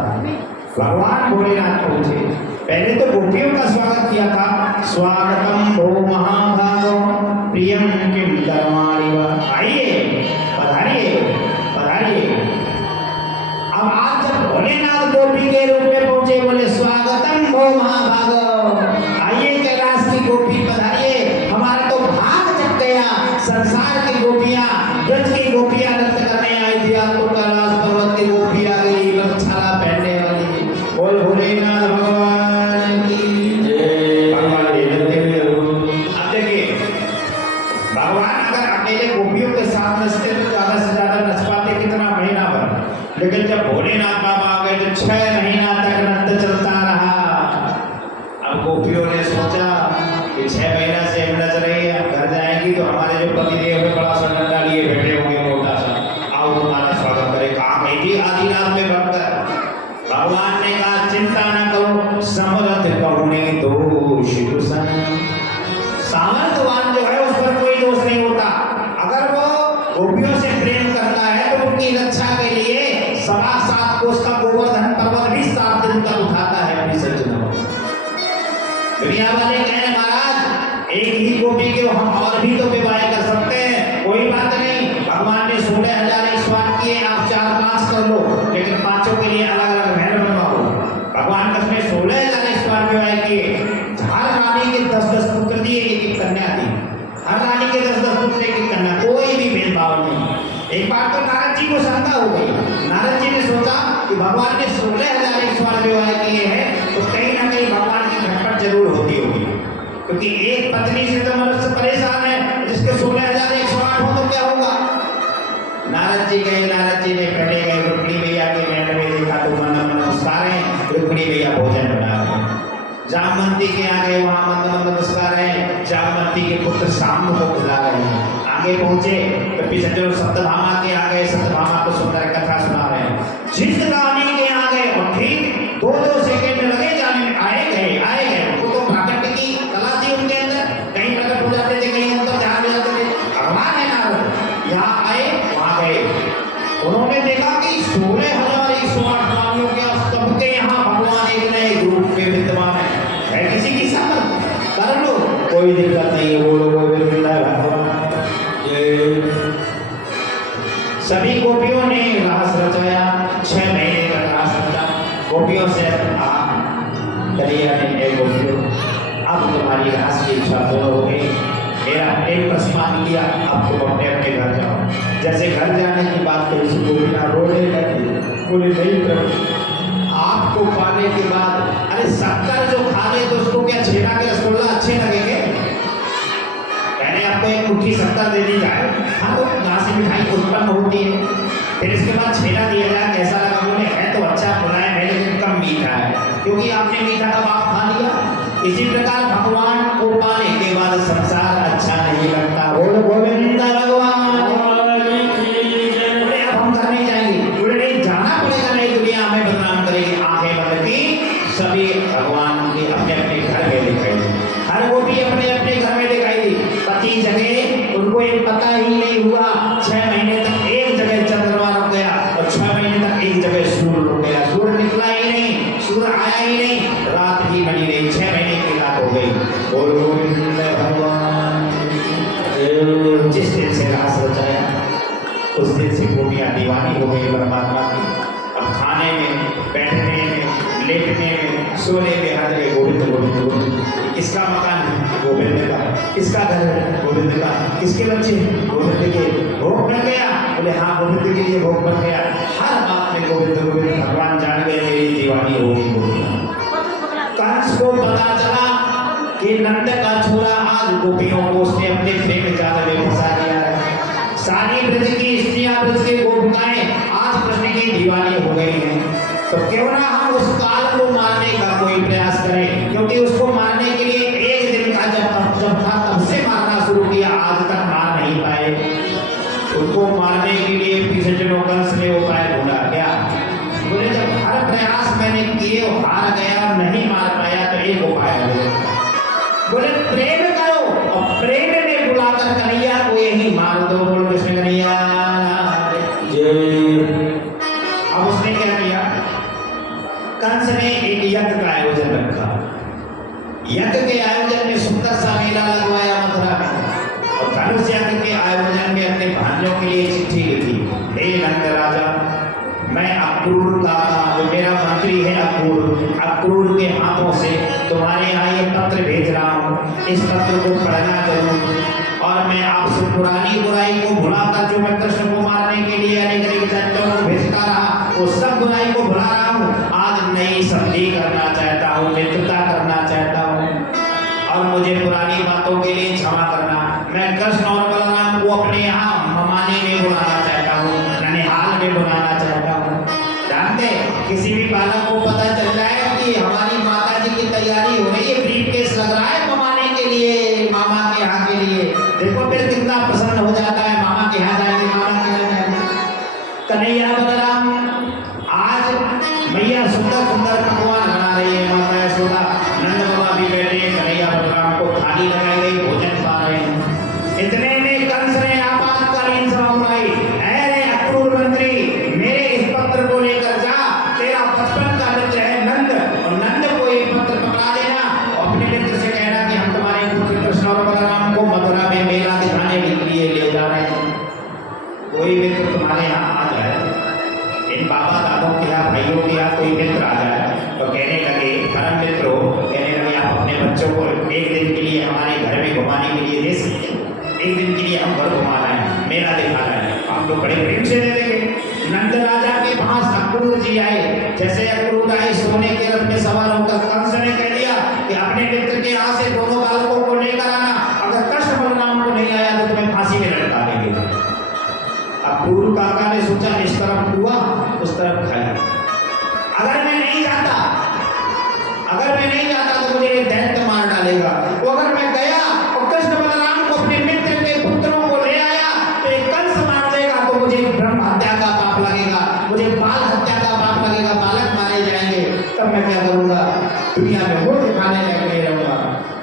भगवान भोलेनाथ पहुंचे, पहले तो गोपियों का स्वागत किया था, स्वागतम भो महाभागो प्रियम किम कर्माणि वा, आइए पधारिए पधारिए। अब आज जब भोलेनाथ गोपी के रूप में पहुंचे, बोले स्वागतम भो महाभागो, आइए कैलाश की गोपी पधारिए, हमारा तो भाग जग गया, संसार की गोपियां ब्रज की गोपियां नृत्य करने आई थी, आज तो कैलाश पर्वत की गोपी आ गई छाला पहनने वाली। बोल भोलेनाथ भगवान की जय। भगवान अब देखिए, भगवान अगर अकेले गोपियों के साथ नचते तो ज्यादा से ज्यादा नच पाते कितना, महीना भर, लेकिन जब भोलेनाथ बाबा आ गए तो 6 महीना तक नृत्य चलता रहा। अब गोपियों ने सोचा कि 6 महीना से हम नच रहे हैं, अब घर जाएंगी तो हमारे जो पतिदेव है बड़ा सा डंडा लिए बैठे होंगे मोटा सा, आओ तुम्हारा स्वागत करे। कहा गई थी आधी रात में भगकर, भगवान ने कहा चिंता न करो, समर्थ करुणे दोष कुसन, सामर्थ्यवान जो है उस पर कोई दोष नहीं होता। अगर वो गोपियों से प्रेम करता है तो उनकी रक्षा के लिए 7.25 कोस का गोवर्धन पर्वत भी 7 दिन तक उठाता है अपनी सज्जनों। दुनिया वाले कहें महाराज एक ही गोपी के हम और भी तो विवाह कर सकते हैं, कोई बात नहीं, भगवान ने 16,000 स्वाद किए, आप 4-5 कर लो, लेकिन पांचों के लिए अलग अलग महल बनवाओ। भगवान कसमें 16,000 स्वाद विवाह किए, हर रानी के 10-10 पुत्र दिए, एक कन्या दी, हर रानी के 10-10 पुत्र एक कन्या, कोई भी भेदभाव नहीं। एक बार तो नारद जी को शंका हो गई, नारद जी ने सोचा कि भगवान ने 16,000 स्वाद विवाह किए हैं तो कहीं ना कहीं भगवान की घटपट जरूर होती होगी, क्योंकि एक पत्नी से तो मनुष्य परेशान है, जिसके 16,008 हो तो क्या होगा। नारद जी गए, नारद जी ने पहले गए रुक्मिणी मैया के महल में, देखा तो मन नमस्कार है, रुक्मिणी मैया भोजन बना रहे हैं। जामवंती के आगे वहां मंद नमस्कार है, जामवंती के पुत्र शाम को खिला रहे हैं। आगे पहुंचे तो पीछे जो सत्यभामा के आ गए, सत्यभामा को सुंदर कथा सुना रहे हैं। जिस रानी के आ गए और ठीक 2-2 सेकंड लगे जाने में, आए गए, वो तो प्राकृतिक की कला थी उनके अंदर, कहीं प्रकट हो जाते थे, कहीं अंदर ध्यान हो जाते थे। भगवान है नारद, यहाँ आए वहां गए, उन्होंने देखा कि 16,008 रानियों के सबके यहाँ भगवान एक नए रूप में विद्यमान है किसी की सामर्थ कर लो, कोई दिक्कत नहीं है, बोलो गोविंद भगवान। सभी गोपियों ने रास रचाया, 6 महीने का रास रचा। गोपियों से कलिया ने गोपियों, अब तुम्हारी रास की इच्छा पूर्ण हो गई, मेरा एक प्रश्न मान लिया, अब तुम अपने अपने घर जाओ। जैसे घर जाने की बात करी तो गोपियां रोने लगी, बोले नहीं प्रभु, आपको पाने के बाद, अरे शक्कर जो खा ले तो उसको क्या छेना के रसगुल्ला अच्छे लगेंगे, मैंने आपको एक मुट्ठी शक्कर दे दी जाए, हाँ तो जहाँ से मिठाई उत्पन्न होती है, फिर इसके बाद छेना दिया जाए, कैसा लगा, बोले है तो अच्छा बुलाए है लेकिन कम मीठा है, क्योंकि आपने मीठा कब आप खा लिया। इसी प्रकार भगवान को पाने के बाद संसार अच्छा नहीं लगता। बोल गोविंद भगवान, बोले अब हम घर नहीं जाएंगे, बोले नहीं जाना पड़ेगा, नहीं दुनिया हमें बदनाम करेगी। आंखें बंद की, सभी भगवान के अपने अपने घर में दिखाई दी, हर गोपी अपने अपने घर में दिखाई दी। पति जगह उनको एक पता ही नहीं हुआ, 6 महीने तक एक जगह चंद्रमा रुक गया और 6 महीने तक एक जगह सूर्य रुक गया, सूर्य निकला ही नहीं, सूर्य आया ही नहीं, रात ही बनी रही, 6 महीने की रात हो गई। बोल गोविंद भगवान। जिस दिन से रास रचाया उस दिन से गोपियां दीवानी हो गई परमात्मा की। अब खाने में, बैठने में, लेटने में, सोने में हर जगह गोविंद गोविंद गोविंद। किसका मकान है? गोविंद का। किसका घर है? गोविंद का। किसके बच्चे? गोविंद के। भोग बन गया? बोले हाँ गोविंद के लिए भोग बन गया। हर बात में गोविंद गोविंद। भगवान जान गए मेरी दीवानी होगी गोविंद। कंस को पता चला कि नंद का छोरा आज गोपियों को उसने अपने प्रेम जाल में फंसा दिया है। सारी ब्रज की स्त्रियां, ब्रज के गोपिकाएं आज कृष्ण की दीवानी हो गई हैं। तो क्यों ना हम उस काल को मारने का कोई प्रयास करें, क्योंकि उसको मारने के लिए एक दिन का जब था तब से मारना शुरू किया, आज तक मार नहीं पाए। उसको मारने के लिए पीछे जो कंस ने उपाय ढूंढा। क्या बोले? जब हर प्रयास मैंने किए हार गया, नहीं मार पाया, तो एक उपाय है। बोले प्रेम करो, और प्रेम में बुलाकर कन्हैया को यही मार दो। बोलो कृष्ण कन्हैया जय। अब उसने क्या किया? कंस ने एक यज्ञ का आयोजन रखा। यज्ञ के आयोजन में सुंदर सा मेला लगवाया मथुरा में, और धनुष यज्ञ के आयोजन में अपने भाइयों के लिए चिट्ठी लिखी। हे नंद राजा, मैं अक्रूर का जो मेरा मंत्री है अक्रूर के हाथों से तुम्हारे यहाँ ये पत्र भेज रहा हूँ। इस पत्र को पढ़ना जरूर, और मैं आपसे पुरानी बुराई को भुलाकर जो मैं कृष्ण को मारने के लिए अनेक दैत्यों को भेजता रहा, वो सब बुराई को भुला रहा हूँ। आज नई संधि करना चाहता हूँ, मित्रता करना चाहता हूँ, और मुझे पुरानी बातों के लिए क्षमा करना। मैं कृष्ण और बलराम को अपने यहाँ ममाने में बुलाना चाहता हूँ, ननिहाल में बुलाना चाहता हूँ। जानते किसी भी बालक को पता चल जाएगा कि हमारी माता जी की तैयारी हो रही है, ब्रीफकेस लग रहा है ममाने के लिए, मामा के यहाँ के लिए, देखो फिर कितना प्रसन्न हो जाता है। मामा के यहाँ जाएंगे, मामा के यहाँ जाएंगे। कन्हैया बलराम आज मैया सुंदर सुंदर पकवान बना रही है। माता यशोदा नंद बाबा भी बैठे हैं, कन्हैया बलराम को थाली लगाई गई, भोजन पा रहे हैं। इतने में कंस ने आपातकालीन सभा बुलाई। अरे अक्रूर मंत्री, मेरे इस पत्र को लेकर जा, तेरा बचपन का मित्र है नंद, और नंद को ये पत्र पकड़ा देना, और अपने मित्र से कहना कि हम तुम्हारे पुत्र कृष्ण और बलराम को मथुरा में मेला दिखाने के लिए ले जा रहे हैं। कोई मित्र तुम्हारे यहाँ आ जाए, इन बाबा दादों के यहाँ, भाइयों के यहाँ कोई मित्र आ जाए तो कहने लगे, परम मित्र हो, कहने लगे आप अपने बच्चों को एक दिन के लिए हमारे घर में घुमाने के लिए दे सकते हैं। एक दिन के लिए हम घर घुमा रहे हैं, मेला दिखा रहे हैं, हम तो बड़े प्रेम से दे देंगे। नंद राजा के पास अक्रूर जी आए। जैसे अक्रूर आए, सोने के रथ में सवार होकर कंस ने कह दिया कि अपने मित्र के यहाँ से दोनों बालकों को लेकर आना, अगर कृष्ण बलराम को नहीं आया तो तुम्हें फांसी में लटका देंगे। अक्रूर काका ने सोचा, इस तरफ हुआ उस तरफ खाया, अगर मैं नहीं जाता तो मुझे दैत्य मार डालेगा। तो अगर मैं गया और कृष्ण बलराम को अपने मित्र के पुत्रों को ले आया तो एक कंस मार देगा, तो मुझे ब्रह्म हत्या का पाप लगेगा, मुझे बाल हत्या का पाप लगेगा, बालक मारे जाएंगे। तब मैं क्या करूंगा? दुनिया में वो दिखाने लगे रहूंगा।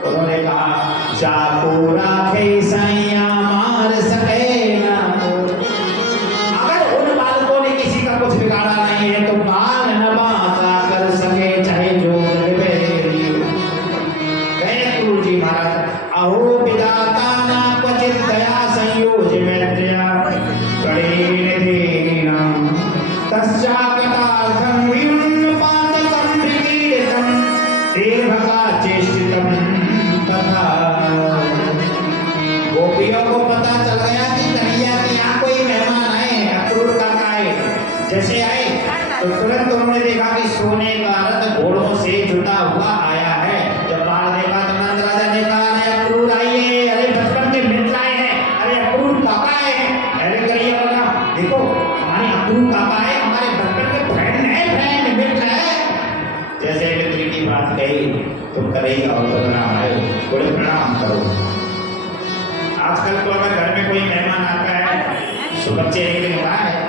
उन्होंने कहा, जाको राखे सैया मार सके ना। अगर उन बालकों ने किसी का कुछ बिगाड़ा नहीं है तो बाल न बाता कर सके, चाहे जो महाराज। अहो विधाता न क्वचित दया संयोज मैत्र्या करेण देहिनां तस्यागतार्थं विन्पातकं विकीर्तं देवका चेष्टितं तथा। गोपियों को पता चल गया कि कन्हैया के यहाँ कोई मेहमान आए, अक्रूर काका आए। जैसे आए तो तुरंत उन्होंने देखा कि सोने का रथ घोड़ों से जुटा हुआ आया है। जब बाहर देखा तो नंद राजा ने कहा, अरे अक्रूर आइए, अरे बचपन के मित्र आए हैं, अरे अक्रूर काका आए हैं। अरे करिए बोला, देखो हमारे अक्रूर काका आए, हमारे बचपन के फ्रेंड मित्र है। जैसे मित्र की बात कही तो कन्हैया और बलराम आए, बोले प्रणाम करो। आजकल तो अगर घर में कोई मेहमान आता है तो बच्चे एक दिन होता है,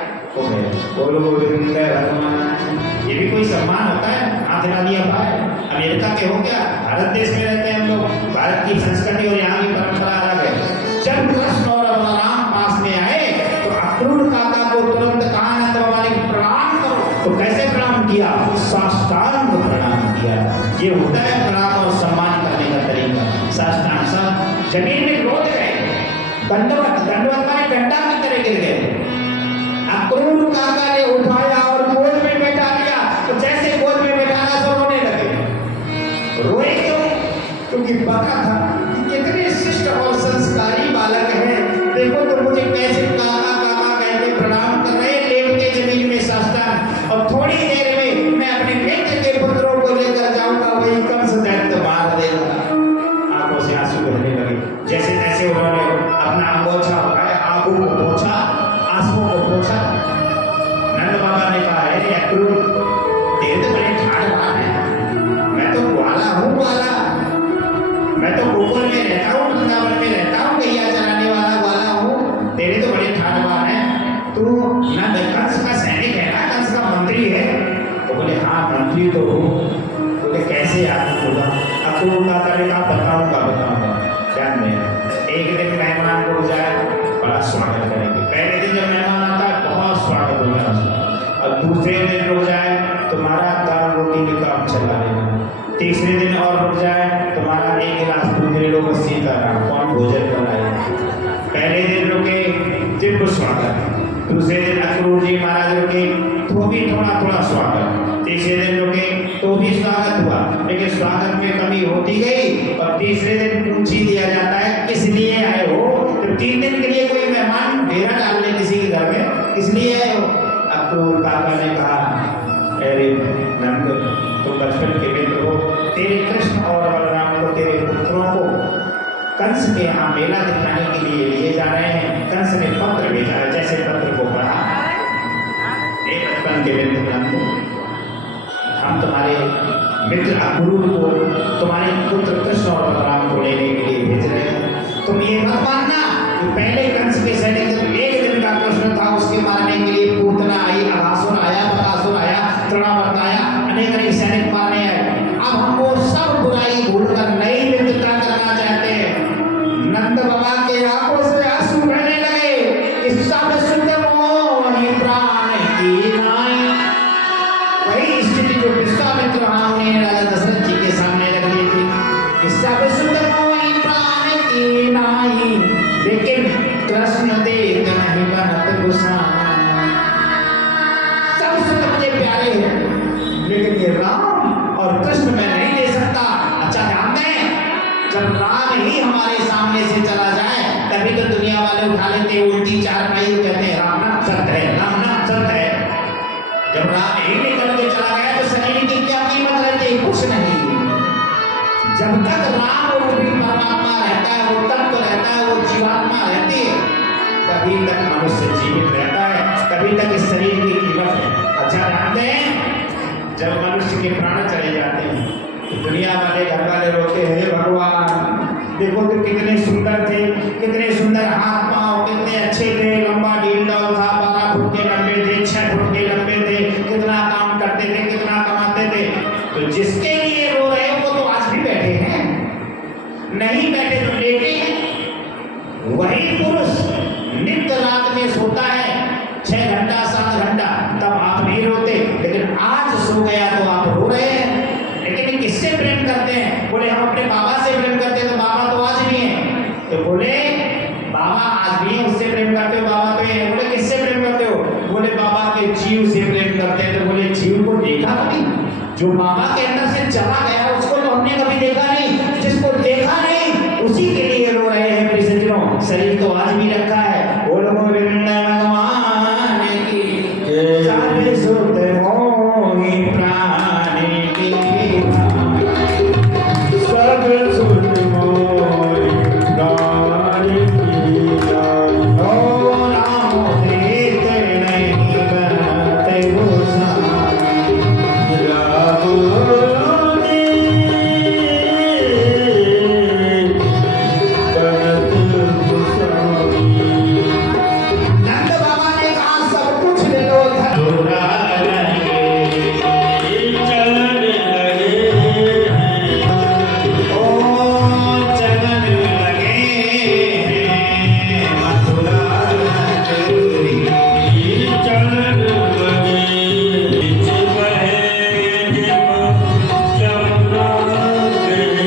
बोलो गोविंद भगवान, ये भी कोई सम्मान होता है? हाथ हिला दिया भाई। अमेरिका के हो क्या, भारत देश में रहते हैं हम लोग, भारत की संस्कृति और यहाँ की परंपरा अलग है। जब कृष्ण और बलराम पास में आए तो अक्रूर काका को तुरंत कहा, नंद बाबा ने प्रणाम करो। तो कैसे प्रणाम किया? साष्टांग प्रणाम किया। ये होता है प्रणाम और सम्मान करने का तरीका। साष्टांग सब जमीन में लौट गए, दंडवत माने डंडा की तरह गिर गए। अक्रूर काका ने उठाया और गोद में बैठा लिया, तो जैसे गोद में बैठाना तो रोने लगे। रोए क्यों? क्योंकि पता था कि कितने शिष्ट और संस्कारी बालक हैं। देखो तो मुझे कैसे काका काका कहते प्रणाम कर रहे, लेट के जमीन में साष्टांग। और थोड़ी देर में मैं अपने मित्र के पुत्रों को लेकर जाऊंगा, वही कंस दैत्य मार देगा। आंखों से आंसू बहने लगे। जैसे तैसे उन्होंने अपना अंगोछा उठाया, आंखों को पोंछा, आंसुओं को पोंछा। नंद बाबा ने कहा, अरे अक्रूर, तेरे तो बड़े ठाड़ हैं, मैं तो ग्वाला हूँ, ग्वाला, मैं तो गोकुल में रहता हूँ, वृंदावन में रहता हूँ, गैया चराने वाला ग्वाला हूँ, तेरे तो बड़े ठाड़ हैं। तू ना कंस का सैनिक है ना, कंस का मंत्री है? तो बोले, हाँ मंत्री तो हूँ। बोले, कैसे आदमी होगा? अक्रूर का तरीका बताऊंगा। ध्यान में एक दिन मेहमान को जाए, बड़ा स्वागत करेंगे। पहले दिन जब मेहमान आता है बहुत स्वागत होगा, और दूसरे दिन रुक जाए तुम्हारा दर रोटी के काम चला लेना। तीसरे दिन और रुक जाए तुम्हारा एक गिलास दूध ले लो, बस सीता रहा कौन भोजन बनाए। पहले दिन रुके दिव्य स्वागत, दूसरे दिन अक्रूर जी महाराज रुके तो भी थोड़ा थोड़ा स्वागत, तीसरे दिन रुके तो भी स्वागत हुआ, लेकिन स्वागत में कमी होती गई और तीसरे दिन पूछ ही दिया जाता है किस लिए आए हो। तो 3 दिन के लिए कोई मेहमान डेरा डाल ले किसी के घर में, किस लिए आए हो। अक्रूर काका ने कहा अरे नंद तुम बचपन के मित्र हो, तेरे कृष्ण और बलराम को तेरे पुत्रों को कंस के यहाँ मेला दिखाने के लिए जा रहे हैं। कंस ने पत्र भेजा है, जैसे पत्र को पढ़ा, हे बचपन के मित्र नंद, हम तुम्हारे मित्र अक्रूर को तुम्हारे पुत्र कृष्ण और बलराम को लेने के लिए भेज रहे हैं। तुम ये मत मानना कि पहले कंस के सैनिक एक दिन का प्रश्न था, उसके मारने के लिए पूतना आई, अघासुर आया, बकासुर आया, तृणावर्त आया, अनेक अनेक सैनिक मारने आए। अब हम वो सब बुराई भूलकर नई मित्रता करना चाहते हैं। नंद बाबा के आंखों से आंसू बहने लगे, इस सब सुंदर मोह प्राण की नाई। वही स्थिति जो विश्वामित्र महामुनि ने राजा दशरथ जी के सामने रख दी थी, इस सब सुंदर मोह प्राण की नाई, लेकिन कृष्ण देख नहीं बनत गुस्सा। सब सुंदर मुझे प्यारे हैं, लेकिन ये राम और कृष्ण मैं नहीं दे सकता। अच्छा ध्यान दें, जब राम ही हमारे सामने से चला जाए तभी तो दुनिया वाले उठा लेते हैं उल्टी चारपाई, कहते हैं राम नाम सत्य है, राम नाम सत्य है। जब राम ही निकल के चला गया तो शरीर की क्या कीमत रहती है, कुछ नहीं। जब तक राम रूपी परमात्मा रहता है वो तत्व रहता है, वो जीवात्मा रहती है, तभी तक मनुष्य जीवित रहता है, तभी तक इस शरीर की कीमत है। अच्छा ध्यान दें, जब मनुष्य के प्राण चले जाते हैं तो दुनिया वाले घर वाले रोते हैं, भगवान देखो तो कितने सुंदर थे, कितने सुंदर हाथ पांव, कितने अच्छे थे, लंबा डील-डॉल था, 12 फुट के लंबे थे, 6 फुट के लंबे थे, कितना काम करते थे, कितना कमाते थे। तो जिसके लिए रो रहे हो वो तो आज भी बैठे हैं, नहीं बैठे तो लेटे हैं। वही पुरुष नित्य रात में सोता है 6 घंटा 7 घंटा, तब आप नहीं रोते, लेकिन आज सो गया तो आप रो रहे हैं। लेकिन किससे प्रेम करते हैं? बोले हम अपने बाबा से प्रेम करते हैं, तो बाबा तो आज भी है। तो बोले बाबा आज भी है, उससे प्रेम करते हो, बाबा पे है। बोले किससे प्रेम करते हो? बोले बाबा के जीव से प्रेम करते हैं। तो बोले जीव को देखा कभी? जो बाबा के अंदर से चला गया उसको तो हमने कभी देखा नहीं, जिसको देखा नहीं उसी के लिए रो रहे हैं। मेरे सज्जनों, शरीर तो आज भी रखा है। बोलो गोविंद भगवान की सारे सुत मोहि प्राण की, सब सुत मोहि प्राण की। ओ राम प्रीत नहीं बनत गोसाई, नंद बाबा ने कहा सब कुछ ले लो, धरा चलन लगे, ओ चलन लगे मथुरा नगरी। चलन लगे, बीच बहे जमुना गहरी,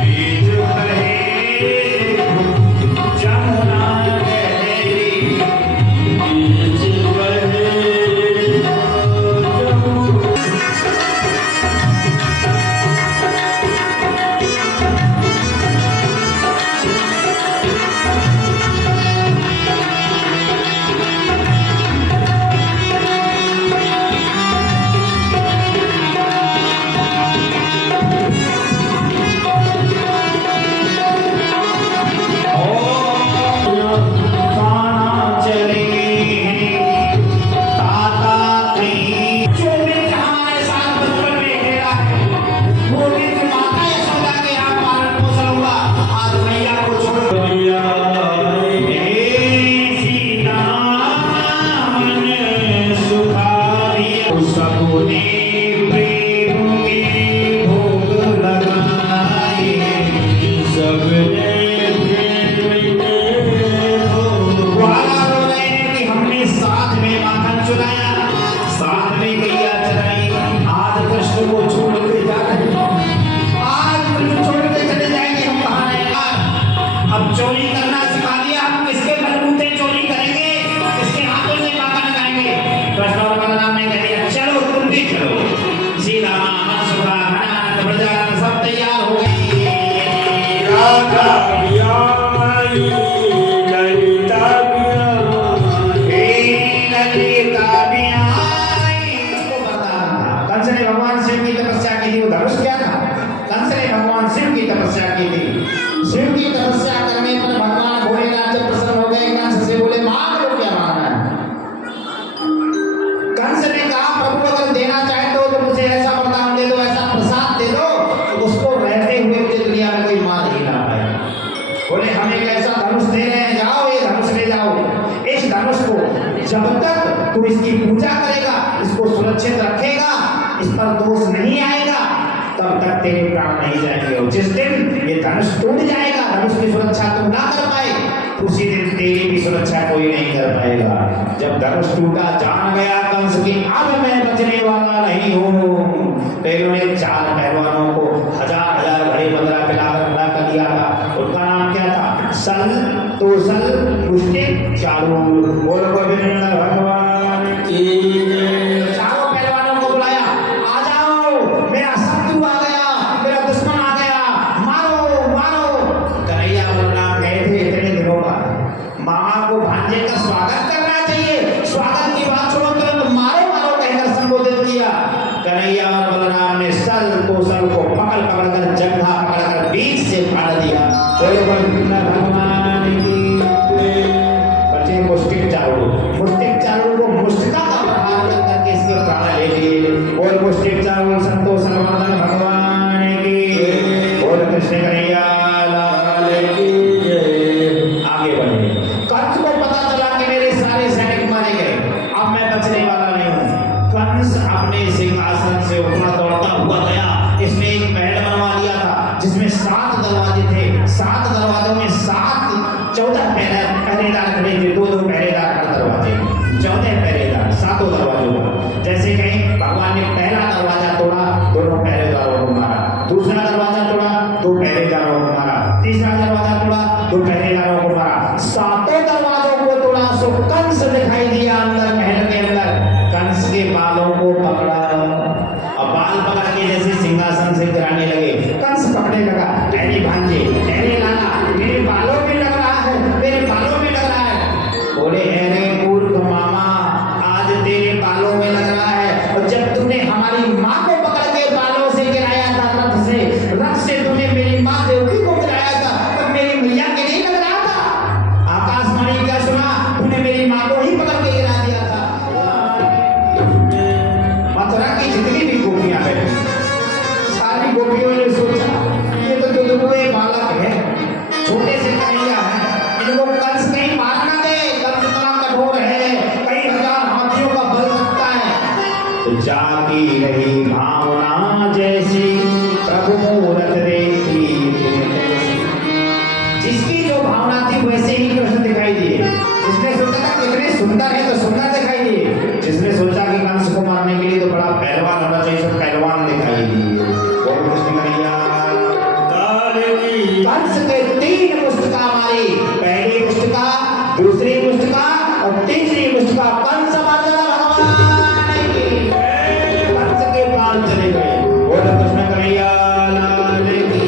बीच बहे जमुना गहरी, बीच बहे जमुना। काना चले ताता थे, जो मित्र हमारे साथ बचपन में खेला है, वो मित्र माता यशोदा के यहाँ पालन पोषण हुआ, आज मैया को छोड़ मैया सीता मन सुखारी, सकुने प्रेम के भोग लगाए, सबने प्रेम के भोग। ग्वाला रो रहे हैं कि हमने साथ में माखन चुराया, साथ में गैया चराई, को छोड़ के जा रहे हैं। आज तुझे छोड़ के चले जाएंगे हम कहाँ रहेगा। अब चोरी करना सिखा दिया, हम किसके बलबूते चोरी करेंगे, किसके हाथों से बाका लगाएंगे। कृष्ण और बलराम ने कह दिया चलो तुम भी चलो। सीता माँ सुधा घना प्रजा सब तैयार हो गई। राधा ब्याई ललिता कंस ने भगवान शिव की तपस्या की थी। वो धनुष क्या था? कंस ने भगवान शिव की तपस्या की थी। शिव की तपस्या करने पर भगवान भोलेनाथ जब प्रसन्न हो गए, कंस से बोले मांग लो, क्या मांगना है। कंस ने कहा प्रभु अगर देना चाहे तो मुझे ऐसा वरदान दे दो, ऐसा प्रसाद दे दो तो उसको रहते हुए मुझे दुनिया में कोई मार ही ना पाए। बोले हम एक ऐसा धनुष दे रहे हैं, जाओ ये धनुष ले जाओ। इस धनुष को जब तक तू इसकी पूजा करेगा, इसको सुरक्षित रखेगा, इस पर दोष नहीं आएगा, तब तक तेरे प्राण नहीं जाएंगे। और जिस दिन ये धनुष टूट जाएगा, धनुष की सुरक्षा तू ना कर पाए, उसी दिन तेरी भी सुरक्षा कोई नहीं कर पाएगा। जब धनुष टूटा, जान गया कंस की अब मैं बचने वाला नहीं हूँ। तो इन्होंने 4 पहलवानों को 1000 घड़े बदला पिलाकर खड़ा कर दिया था। उनका नाम क्या था? सल, तोसल, मुष्टिक, चारूर। बोल गोविंद भगवान की जय। चारों पहलवानों को बुलाया, आ जाओ, मेरा शत्रु आ गया, मेरा दुश्मन आ गया, मारो मारो। कन्हैया बलराम गए थे इतने दिनों बाद, मामा को भांजे का स्वागत करना चाहिए, स्वागत की बात छोड़ो, तुरंत मारो मारो कहकर संबोधित किया। कन्हैया और बलराम ने सल तोसल को पकड़ पकड़ कर जंघा पकड़ कर बीच से फाड़ दिया। कोई भगवान की बचे मुष्टिक चारों को मुष्टिका का प्रहार करके इसके प्राण ले लिए। और मुष्टिक चारों संतोष सर्वमंगल भगवान की और कृष्ण कन्हैया लाल की जय। आगे बढ़े। कंस को पता चला कि मेरे सारे सैनिक मारे गए, अब मैं बचने वाला नहीं हूँ। कंस अपने सिंहासन से उठा दौड़ता हुआ गया। इसने एक महल बनवा लिया था जिसमें 7 दरवाजे थे। 7 दरवाजों में 14 पहरेदार खड़े थे, 2-2 पहरेदार हर दरवाजे, 14 पहरेदार 7 दरवाजों पर। जैसे कहीं भगवान ने पहला दरवाजा तोड़ा, दोनों पहरेदारों को मारा, दूसरा दरवाजा तोड़ा, 2 पहरेदारों को मारा, तीसरा दरवाजा तोड़ा, 2 पहरेदारों को मारा, 7 दरवाजों को तोड़ा। सो कंस दिखाई दिया अंदर महल के अंदर। कंस के बालों को पकड़ा और बाल पकड़ के जैसे सिंहासन से गिराने लगे। कंस पकड़ने लगा, अरे भांजे, अरे लाला, मेरे बालों में लग रहा है, मेरे बालों में लग रहा है। बोले अरे मूर्ख मामा, आज तेरे बालों में लग रहा है, और जब तूने हमारी माँ को पकड़ के बालों से गिराया था रथ से तूने मेरी माँ देवकी को गिराया था, तब मेरी मैया के नहीं लग रहा था। आकाशवाणी क्या सुना, तूने मेरी माँ को ही पकड़ के गिरा दिया था। मथुरा की जितनी भी गोपियां बैठी, सारी गोपियों ने सोचा ये तो दुदुबुए बालक है, छोटे से कन्हैया है, इनको कंस कहीं मार ना दे, कंस इतना कठोर है, कई 1000 हाथियों का बल रखता है। तो जागी रही भावना जैसी प्रभु मूरत देखी, जिसकी जो भावना थी वैसे ही कृष्ण दिखाई दिए। जिसने सोचा था कितने सुंदर है तो सुंदर दिखाई दिए, जिसने सोचा कि कंस को मारने के लिए तो बड़ा पहलवान होना चाहिए, सब पहलवान दिखाई दिए। और कृष्ण कन्हैया कंस के 3 मुष्टिका मारी, पहली मुष्टिका, दूसरी मुष्टिका और तीसरी मुष्टिका कंस मर्दन भगवान की। कंस के बाल चले गए। और कृष्ण कन्हैया लाल की।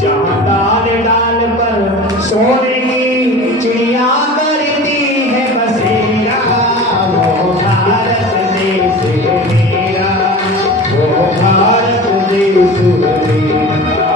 जहाँ डाल डाल पर सोने की चिड़िया करती है बसेरा, वो भारत देश मेरा, वो भारत देश मेरा।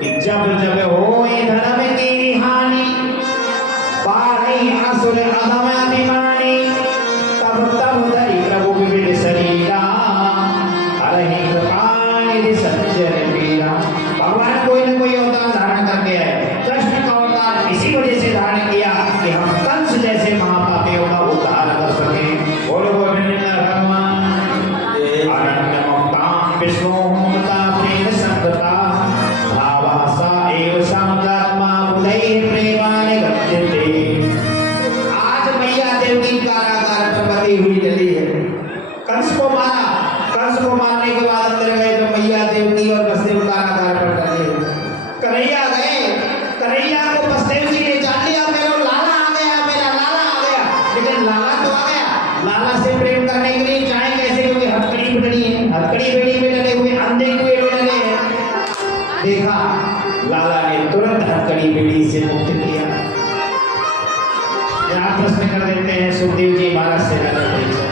कि जब जब होए धर्म की हानि, पारई असुर अधम अभिमानी, तब तब धरि प्रभु विविध शरीरा, हरहि कृपा निधि सज्जन पीरा। भगवान कोई न कोई अवतार धारण करके आए। कृष्ण का अवतार इसी वजह से धारण किया कि हम कंस जैसे महापापियों का उद्धार कर सके। बोलो गोविंद भगवान अरण्य मुक्तां विष्णु मुक्ता प्रेम संगता, भावासा एव शांतात्मा बुधै प्रेमाने गत्यते। आज मैया देव की कारागार पर बंधी हुई डली है। कंस को मारा, कंस को मारने के बाद अंदर गए तो मैया देव की और बसदेव कारागार पर डले। कन्हैया गए, कन्हैया को बसदेव जी ने जान लिया, मेरा लाला आ गया, मेरा लाला आ गया। लेकिन लाला तो आ गया, लाला से प्रेम करने के लिए जाए कैसे, क्योंकि हथकड़ी बिगड़ी है, हथकड़ी बेड़ी में डले हुए, अंधे कुएं में डले हैं। देखा, लाला ने तुरंत हथकड़ी बेड़ी से मुक्त किया। यहाँ प्रश्न कर देते हैं सुखदेव जी महाराज से नगर परिचय।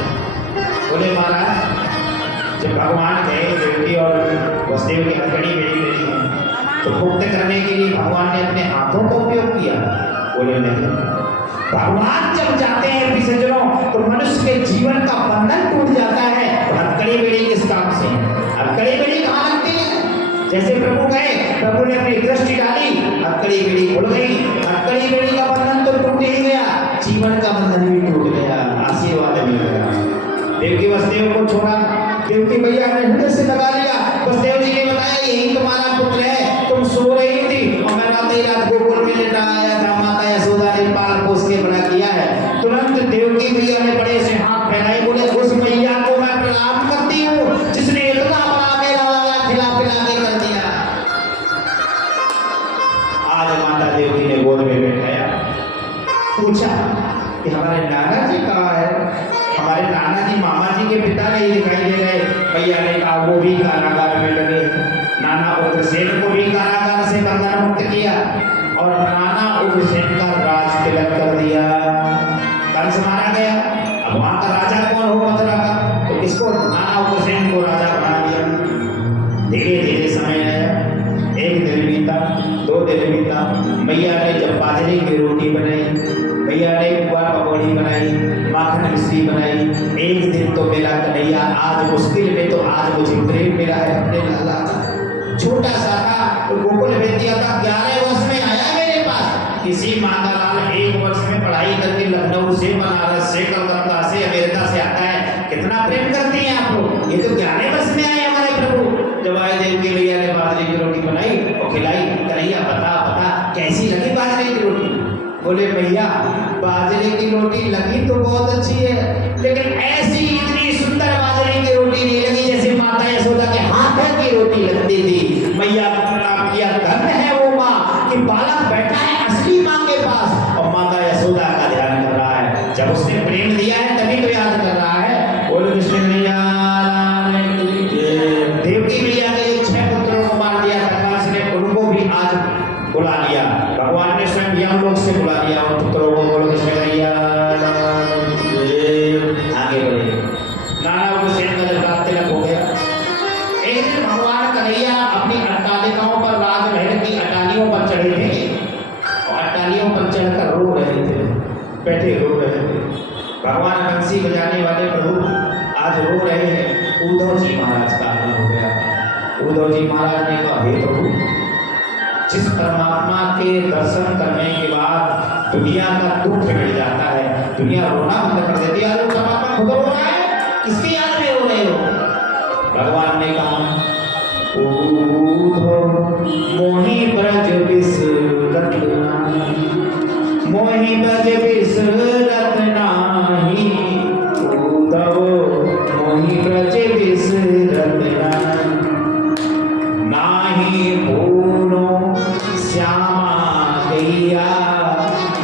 बोले महाराज, जब भगवान गए देवकी और वसुदेव की हथकड़ी बेड़ी ले ली तो मुक्त करने के लिए भगवान ने अपने हाथों का उपयोग किया। बोले नहीं, भगवान जब जाते हैं विसर्जनों तो मनुष्य के जीवन का बंधन टूट जाता है। हथकड़ी बेड़ी किस काम से? हथकड़ी बेड़ी कहाँ लगती है? जैसे प्रभु गए, प्रभु ने अपनी दृष्टि डाली, हथकड़ी बेड़ी खुल गई। हथकड़ी बेड़ी का बंधन तो टूट ही गया, जीवन का बंधन भी टूट गया, आशीर्वाद मिल गया। देवकी वसुदेव को छोड़ा, देवकी मैया ने हृदय से लगा लिया। वसुदेव जी ने बताया यही तुम्हारा पुत्र है, तुम सो रही थी और मैं रात ही रात गोकुल में लेटा आया था। माता यशोदा ने पाल पोस के बड़ा किया है। तुरंत देवकी मैया ने बड़े से हाथ फैलाए, बोले उस मैया को मैं प्रणाम करती हूँ जिसने इतना बड़ा मेरा लाला खिला पिला के कर दिया। आज माता देवकी ने गोद में बैठाया, पूछा कि हमारे नाना जी कहाँ है? हमारे नाना जी मामा जी के पिता नहीं दिखाई दे रहे। भैया ने कहा वो भी कारागार में लगे। नाना उग्रसेन को भी कारागार से बंधन मुक्त किया और नाना उग्रसेन का राज तिलक कर दिया। कंस मारा गया, अब वहां का राजा कौन हो मथुरा का? तो किसको? नाना उग्रसेन को राजा बना दिया। धीरे धीरे समय आया, एक दिन बीता, 2 दिन बीता। मैया ने जब बाजरे की रोटी बनाई, भैया ने पुआ पकौड़ी बनाई, माखन मिश्री बनाई। एक दिन तो मेरा कन्हैया आज मुश्किल में, तो आज मुझे प्रेम मिला है अपने लाला का। छोटा सा था तो गोकुल भेज दिया था, 11 वर्ष में आया मेरे पास। किसी मांगालाल 1 वर्ष में पढ़ाई करके लखनऊ से, बनारस से, कलकत्ता से, अमेरिका से आता है। कितना प्रेम करते हैं आप लोग। ये तो 11 वर्ष में आए हमारे प्रभु। जब आए देवकी भैया ने बाजरे की रोटी बनाई और खिलाई। कन्हैया बता बता कैसी लगी बाजरे की रोटी? बोले भैया बाजरे की रोटी लगी तो बहुत अच्छी है, लेकिन ऐसी इतनी सुंदर बाजरे की रोटी नहीं लगी जैसे माता यशोदा के हाथों की रोटी लगती थी। मैया का प्रणाम किया, धन्य है वो माँ कि बालक बैठा है असली माँ के पास और माता यशोदा का ध्यान कर रहा है। जब उसने प्रेम दिया है तभी तो याद कर रहा है। बोलो कृष्ण मैया। देवकी मैया ने 6 पुत्रों को मार दिया था, कंस ने उनको भी आज बुला लिया। भगवान ने स्वयं यम लोक से बुला लिया उन पुत्रों को। बोलो कृष्ण मैया। आगे बढ़े, नाना उग्रसेन का जब रात तिलक हो गया, एक दिन भगवान कन्हैया अपनी अट्टालिकाओं पर, राजमहल की अटालियों पर चढ़े थे और अट्टालियों पर चढ़कर रो रहे थे, बैठे रो रहे थे। भगवान बंसी बजाने वाले प्रभु आज रो रहे हैं। उद्धव जी महाराज का आगमन हो गया। उद्धव जी महाराज ने कहा, हे प्रभु, जिस परमात्मा के दर्शन करने के बाद दुनिया का दुख मिट जाता है, दुनिया रोना बंद कर देती है, आज परमात्मा खुद रो रहा है, किसकी याद में रो रहे हो? भगवान ने कहा, मोहि ब्रज बिसरत नाही, मोहि ब्रज बिसरत नाही, उद्धव मोहि ब्रज बिसरत नाही, भूलो श्यामा गैया,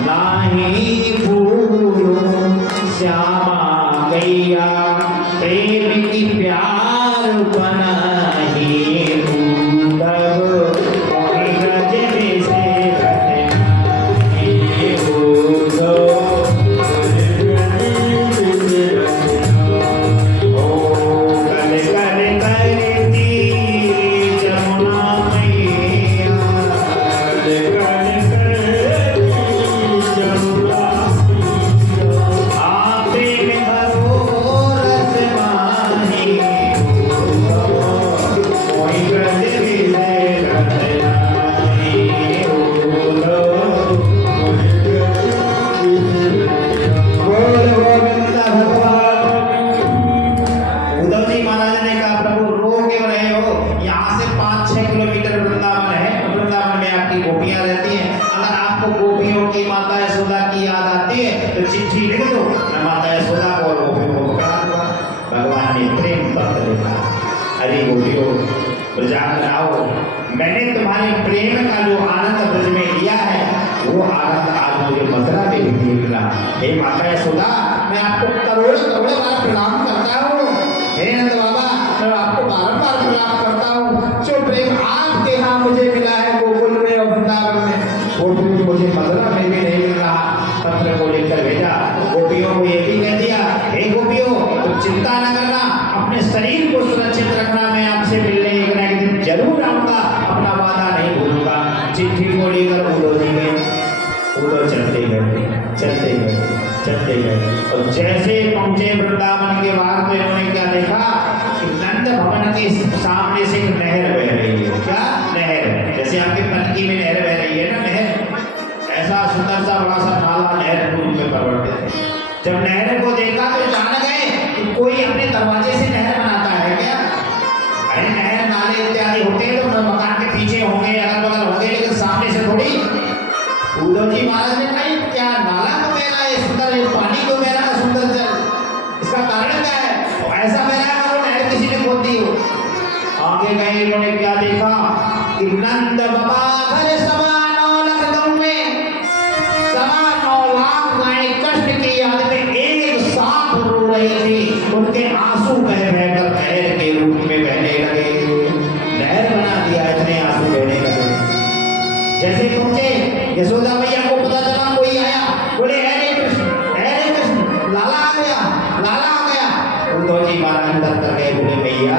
नाही भूलो श्यामा गैया, प्रेम की प्यार बनाही, उद्धव मोहि ब्रज बिसरत नाही, उद्धव मोहि ब्रज बिसरत नाही। जाओ, मैंने तुम्हारे प्रेम का जो आनंद ब्रज में लिया है वो आनंद आज मुझे मथुरा में भी मिला। हे माता यशोदा, मैं आपको करोड़ों करोड़ों बार प्रणाम करता हूँ। हे नंद बाबा, मैं आपको बारंबार प्रणाम करता हूँ। जो प्रेम आपके यहाँ मुझे मिला है गोकुल में और वृंदावन में, वो प्रेम मुझे मथुरा में भी नहीं मिल रहा। पत्र को लेकर भेजा, गोपियों को ये भी कह दिया, हे गोपियों, तुम चिंता न करना, अपने शरीर को सुरक्षित रखना, मैं आपसे मिलने एक ना एक दिन जरूर आऊंगा, अपना वादा नहीं भूलूंगा। चिट्ठी को लेकर उड़ो जी गए, उड़ो चलते गए, चलते गए, चलते गए। और जैसे पहुंचे वृंदावन के बाहर तो इन्होंने क्या देखा कि नंद भवन के सामने से एक नहर बह रही है। क्या नहर? जैसे आपके पनकी में नहर बह रही है ना, नहर, ऐसा सुंदर सा बड़ा सा नाला नहर रूप में परवड़ते थे। जब नहर को देखा तो जान गए कि कोई अपने दरवाजे से नहर बनाता है क्या? अरे नहर नाले इत्यादि होते हैं तो मकान के पीछे होंगे, अगल बगल होंगे, लेकिन सामने से थोड़ी। उद्धव जी महाराज ने कहा क्या नाला क्यों बह रहा है सुंदर, ये पानी क्यों बह रहा है सुंदर जल, इसका कारण क्या है? और ऐसा बह रहा है नहर किसी ने खोद दी हो। आगे गए, इन्होंने क्या देखा कि नंद बाबा घर सवा 9 लाख गांव में सवा 9 लाख गाय कष्ट की याद में एक साथ रो रही थी। उनके आंसू बह बहकर नहर के रूप में बहने लगे। नहर बना दिया, इतने आंसू बहने लगे। जैसे पहुंचे, यशोदा मैया को पता चला कोई आया, बोले हरे कृष्ण, लाला आ गया, लाला आ गया। उद्धव जी महाराज अंदर कर गए, बोले भैया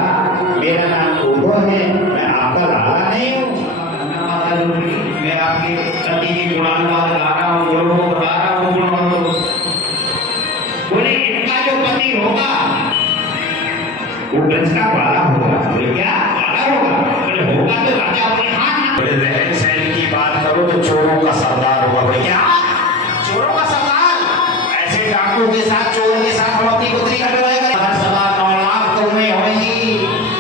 मेरा नाम उद्धव है, मैं आपका लाला नहीं हूँ। मैं आपके पति की गुणगान गा रहा हूँ, गुणों को गा रहा हूँ। बोले इनका जो पति होगा वो ब्रज का वाला होगा। बोले क्या वाला होगा? बोले होगा तो राजा अपने हाथ में। बोले रहन सहन की बात करो तो चोरों का सरदार होगा। बोले क्या चोरों का सरदार? ऐसे डाकू के साथ, चोर के साथ हम अपनी पुत्री का विवाह करें? हर सवा 9 लाख गौएं होंगी।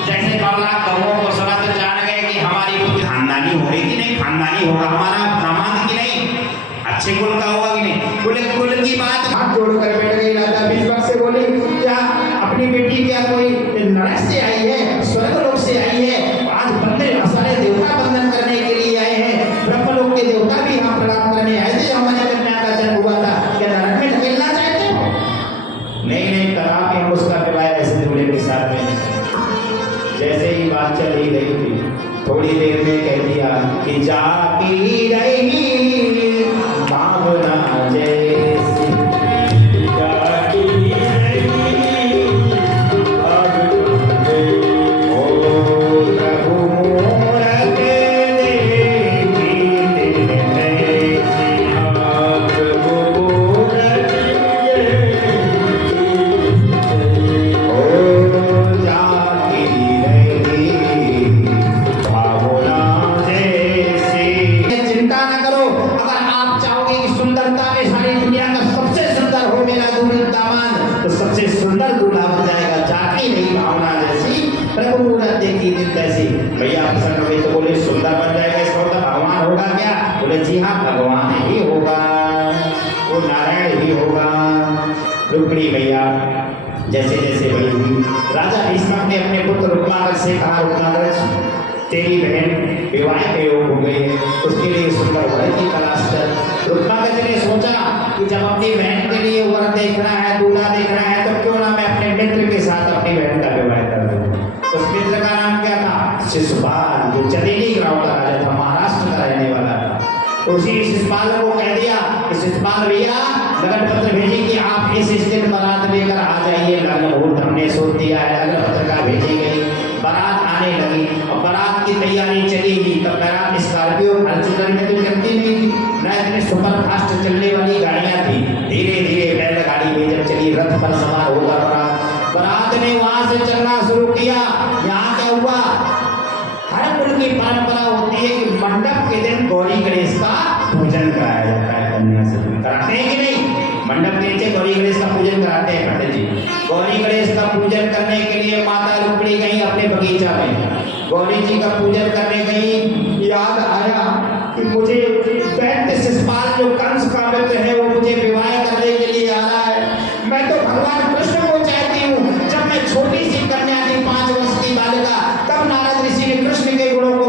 जैसे 9 लाख गौओं को सुना तो जान गए कि हमारी पुत्री खानदानी होगी कि नहीं, खानदानी होगा हमारा दामाद कि नहीं, अच्छे कुल का होगा कि नहीं। बोले कुल की बात हाथ जोड़कर बैठ गई राजा। बीच वक्त से बोले क्या अपनी बेटी क्या कोई नरक से आई है, स्वर्ग लोक से आई है? आज बंदे सारे देवता बंधन करने के लिए आए हैं। ब्रह्मलोक के देवता भी यहाँ प्रणाम करने आए थे। हमारे कन्या का जन्म हुआ था, क्या नरक में ढकेलना चाहते हो? नहीं नहीं, कहा कि हम उसका विवाह ऐसे दूल्हे के साथ में। जैसे ही बात चली गई थी, थोड़ी देर में कह दिया कि जाती रही भावना जैसी, जाती रही भावना जैसी, ओ प्रभु मूरत देखी तैसी, प्रभु मूरत देखी, ओ जाती रही भावना जैसी। चिंता न करो, अगर आप चाहोगे कि सुंदरता में सारी दुनिया का सबसे सुंदर हो मेरा दूल्हा दामाद, तो सबसे सुंदर दूल्हा बन जाएगा। जाती नहीं भावना जैसी, प्रभु मूरत देखी दिन तैसी। भैया प्रसन्न हुए तो बोले सुंदर बन जाएगा, इसका मतलब भगवान होगा क्या? बोले जी हाँ, भगवान ही होगा, वो नारायण ही होगा। रुक्मिणी भैया जैसे जैसे वही हुई, राजा भीष्मक ने अपने पुत्र रुक्मांगद से कहा, रुक्मांगद तेरी बहन विवाह के योग हो गई है, उसके लिए सुंदर वर की तलाश कर। रुक्मांगद ने सोचा कि जब अपनी बहन के लिए वर देखना है, दूल्हा देखना है, तो क्यों ना मैं अपने मित्र के साथ अपनी बहन का विवाह कर दूं। उस मित्र का नाम क्या था? शिशुपाल, जो चंदेली गांव का राजा था, महाराष्ट्र का रहने वाला था। उसी शिशुपाल को कह दिया कि शिशुपाल भैया लगन पत्र भेजी कि आप इस स्थित बारात लेकर आ जाइए, लग्न मुहूर्त हमने सोच दिया है। लगन पत्रिका भेजी गई, बारात आने लगी और बारात की तैयारी चली गई। तब बारात स्कॉर्पियो फॉर्च्यूनर में तो चलती नहीं थी, न इतनी सुपर फास्ट चलने वाली गाड़ियां थी। धीरे धीरे बैलगाड़ी में जब चली, रथ पर सवार होकर बारात ने वहां से चलना शुरू किया। यहाँ क्या हुआ? हर कुल की परंपरा होती है कि मंडप के दिन गौरी गणेश का पूजन कराया जाता है। कन्या से कराते हैं कि नहीं? मंडप के नीचे गौरी गणेश का पूजन कराते हैं पंडित जी। गौरी गणेश का पूजन करने के लिए माता रुक्मिणी गई अपने बगीचा में, गौरी जी का पूजन करने गई। याद आया कि मुझे दैत्य शिशुपाल जो कंस का मित्र है वो मुझे विवाह करने के लिए आ रहा है। मैं तो भगवान कृष्ण को चाहती हूँ। जब मैं छोटी सी कन्या थी, 5 वर्ष की बालिका, तब नारद ऋषि ने कृष्ण के गुणों को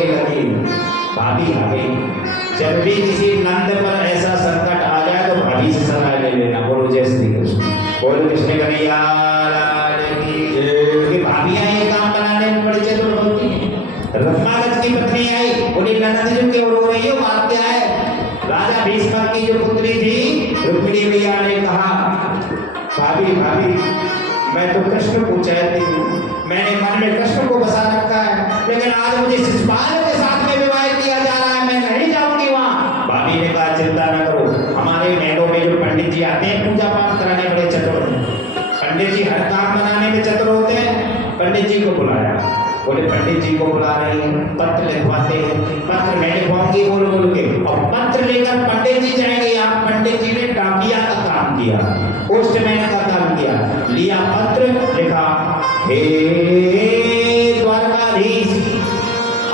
रोने लगी। भाभी आ गई। जब भी किसी नंद पर ऐसा संकट आ जाए तो भाभी से सलाह ले लेना। बोलो जय श्री कृष्ण। बोलो कृष्ण कन्हैया लाल की जय। कि भाभियां ये काम बनाने में बड़ी चतुर होती हैं। रत्नागत की पत्नी आई, बोली ननद जी क्यों रो रही हो, बात क्या है? राजा भीष्म की जो पुत्री थी रुक्मिणी मैया ने कहा, भाभी भाभी मैं तो कृष्ण को चाहती हूँ, मैंने मन में कृष्ण को बसा रखा है, लेकिन आज मुझे शिशुपाल के साथ में विवाह किया जा रहा है, मैं नहीं जाऊंगी वहाँ। भाभी ने कहा चिंता न करो, हमारे महलों में जो पंडित जी आते हैं पूजा पाठ कराने बड़े चतुर हैं। पंडित जी हर काम बनाने में चतुर होते हैं। पंडित जी को बुलाया, बोले पंडित जी को बुला रहे हैं, पत्र लिखवाते हैं। पत्र मैं लिखवाऊंगी बोल बोल के, और पत्र लेकर पंडित जी जाएंगे। यहाँ पंडित जी ने डाकिया का काम किया, पोस्टमैन का काम किया। लिया पत्र, लिखा, हे द्वारकाधीश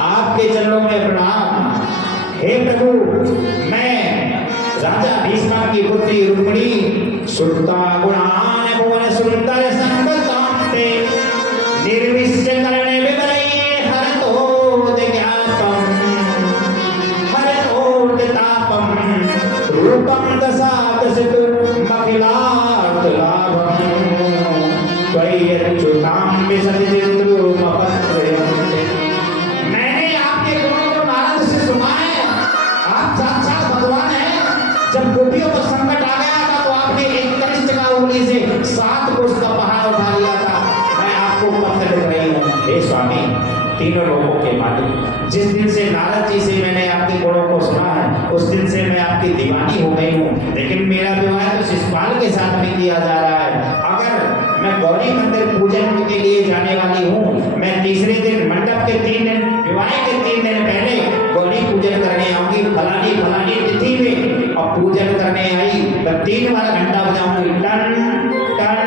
आपके चरणों में प्रणाम। हे प्रभु, मैं राजा भीष्म की पुत्री रुक्मिणी सुरता गुणान भुवन सुंदर संगतांते निर्विश्य करने विवरये हरतोद ज्ञापम हरतोद तापम रूपम दशादशत मखिलात लाभम त्वय्यच्युतां विसर्जितृम पत्रयन्ते। मैंने आपके गुणों को नारद से सुना है, आप साक्षात भगवान हैं। जब गोपियों को संकट आ गया था तो आपने एक कनिष्ठ का उंगली से 7 कोस का पहाड़ उठा लिया था। मैं आपको पत्र लिख रही हूँ, हे स्वामी तीनों लोगों के मालिक, जिस दिन से नारद जी से मैंने आपके गुणों को सुना है उस दिन से मैं आपकी दीवानी हो गई हूँ, लेकिन मेरा विवाह तो शिशुपाल के साथ में किया जा रहा है। अगर मैं गौरी मंदिर पूजन के लिए जाने वाली हूँ, मैं तीसरे दिन मंडप के 3 दिन विवाह के 3 दिन पहले गौरी पूजन करने आऊंगी फलानी फलानी तिथि में, और पूजन करने आई तो 3 बार घंटा बजाऊंगी, टन टन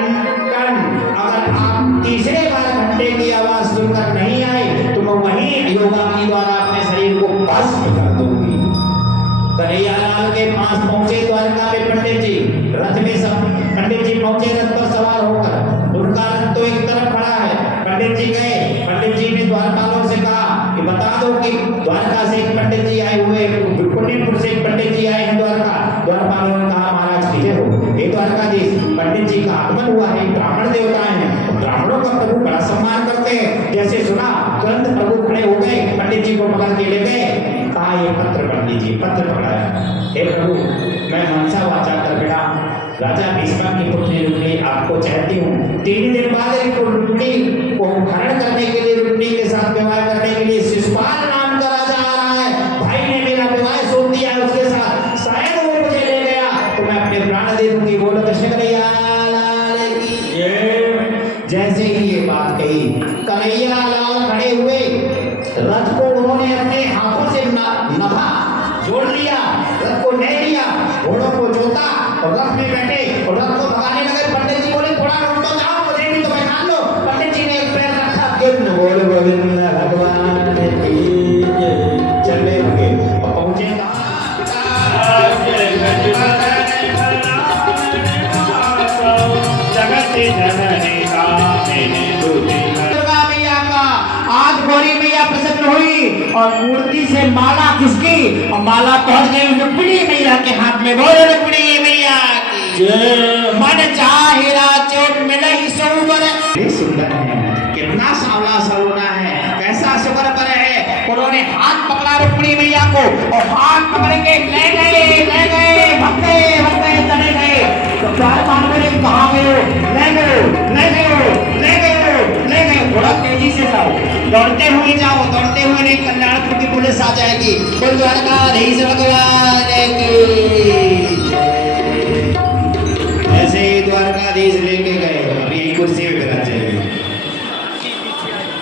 टन। अगर आप तीसरे बार घंटे की आवाज सुनकर नहीं आए तो मैं वहीं योगाग्नि द्वारा अपने शरीर को भस्म कर दूंगी। कन्हैया लाल के पास पहुंचे द्वारका में पंडित जी, रथ में सब पंडित जी पहुंचे रथ पर सवार होकर, उनका रथ तो एक तरफ खड़ा है। पंडित जी गए, पंडित जी ने द्वारपालों से कहा कि बता दो कि द्वारका से एक पंडित जी आए हुए, पुण्यपुर से एक पंडित जी आए हैं द्वारका। द्वारपालों ने कहा महाराज विजय हो, हे द्वारकाधीश पंडित जी का आगमन हुआ है, ब्राह्मण देवता है, ब्राह्मणों का प्रभु बड़ा सम्मान करते हैं। जैसे सुना तुरंत प्रभु खड़े हो गए, पंडित जी को पकड़ के ले गए, कहा ये पत्र पढ़ लीजिए। पत्र पढ़ाया, हे प्रभु मैं मनसा वाचा कर बिना राजा भीष्म की पुत्री रुक्मिणी आपको चाहती हूँ। 3 दिन बाद रुक्मिणी को हरण करने के लिए, रुक्मिणी के साथ विवाह करने के लिए शिशुपाल नाम का राजा आ रहा है। भाई ने मेरा विवाह सौंप दिया है उसके साथ, शायद वो मुझे ले गया तो मैं अपने प्राण दे दूंगी। बोलो कृष्ण कन्हैया लाल की जय। जैसे ही ये बात कही, कन्हैया लाल खड़े हुए, रथ को उन्होंने अपने हाथों से नभा जोड़ लिया, रथ को ले लिया, घोड़ों को जोता और रथ में बैठे और रथ को भगाने लगे। पंडित जी बोले थोड़ा रुक तो जाओ, मुझे भी तो बैठा लो। पंडित जी ने एक पैर रखा, किन बोल गोविंद भगवान की जय। चलने लगे और पहुंचे दुर्गा मैया का। आज गौरी मैया प्रसन्न हुई और मूर्ति से माला खिसकी और माला पहुंच गई रुक्मिणी मैया के हाथ में। बोले रुक्मिणी मैया की जय। मन चाहे राजो मिले सोबर। सुंदर है, कितना सांवला सलोना है, कैसा सुगर पर है। उन्होंने हाथ पकड़ा रुक्मिणी मैया को और हाथ पकड़ के ले गए भगते भगते चले गए। तो प्यार मानकर कहाँ गए, ले गए। थोड़ा तेजी से जाओ, दौड़ते हुए जाओ, दौड़ते हुए नहीं, कल्याणपुर की पुलिस आ जाएगी। बोल द्वारकाधीश भगवान की। ऐसे ही द्वारकाधीश लेके गए, अभी कुर्सी पे बैठा चाहिए।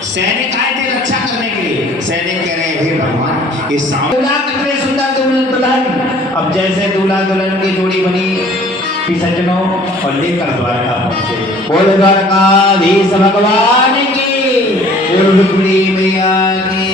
सैनिक आए थे रक्षा करने के लिए। सैनिक कह रहे हे भगवान ये कितने सुंदर दुल्हन। अब जैसे दूल्हा दुल्हन की जोड़ी बनी, सज्जनों और लेकर द्वारका पहुंचे। बोल द्वारकाधीश भगवान की, रुक्मिणी मैया की।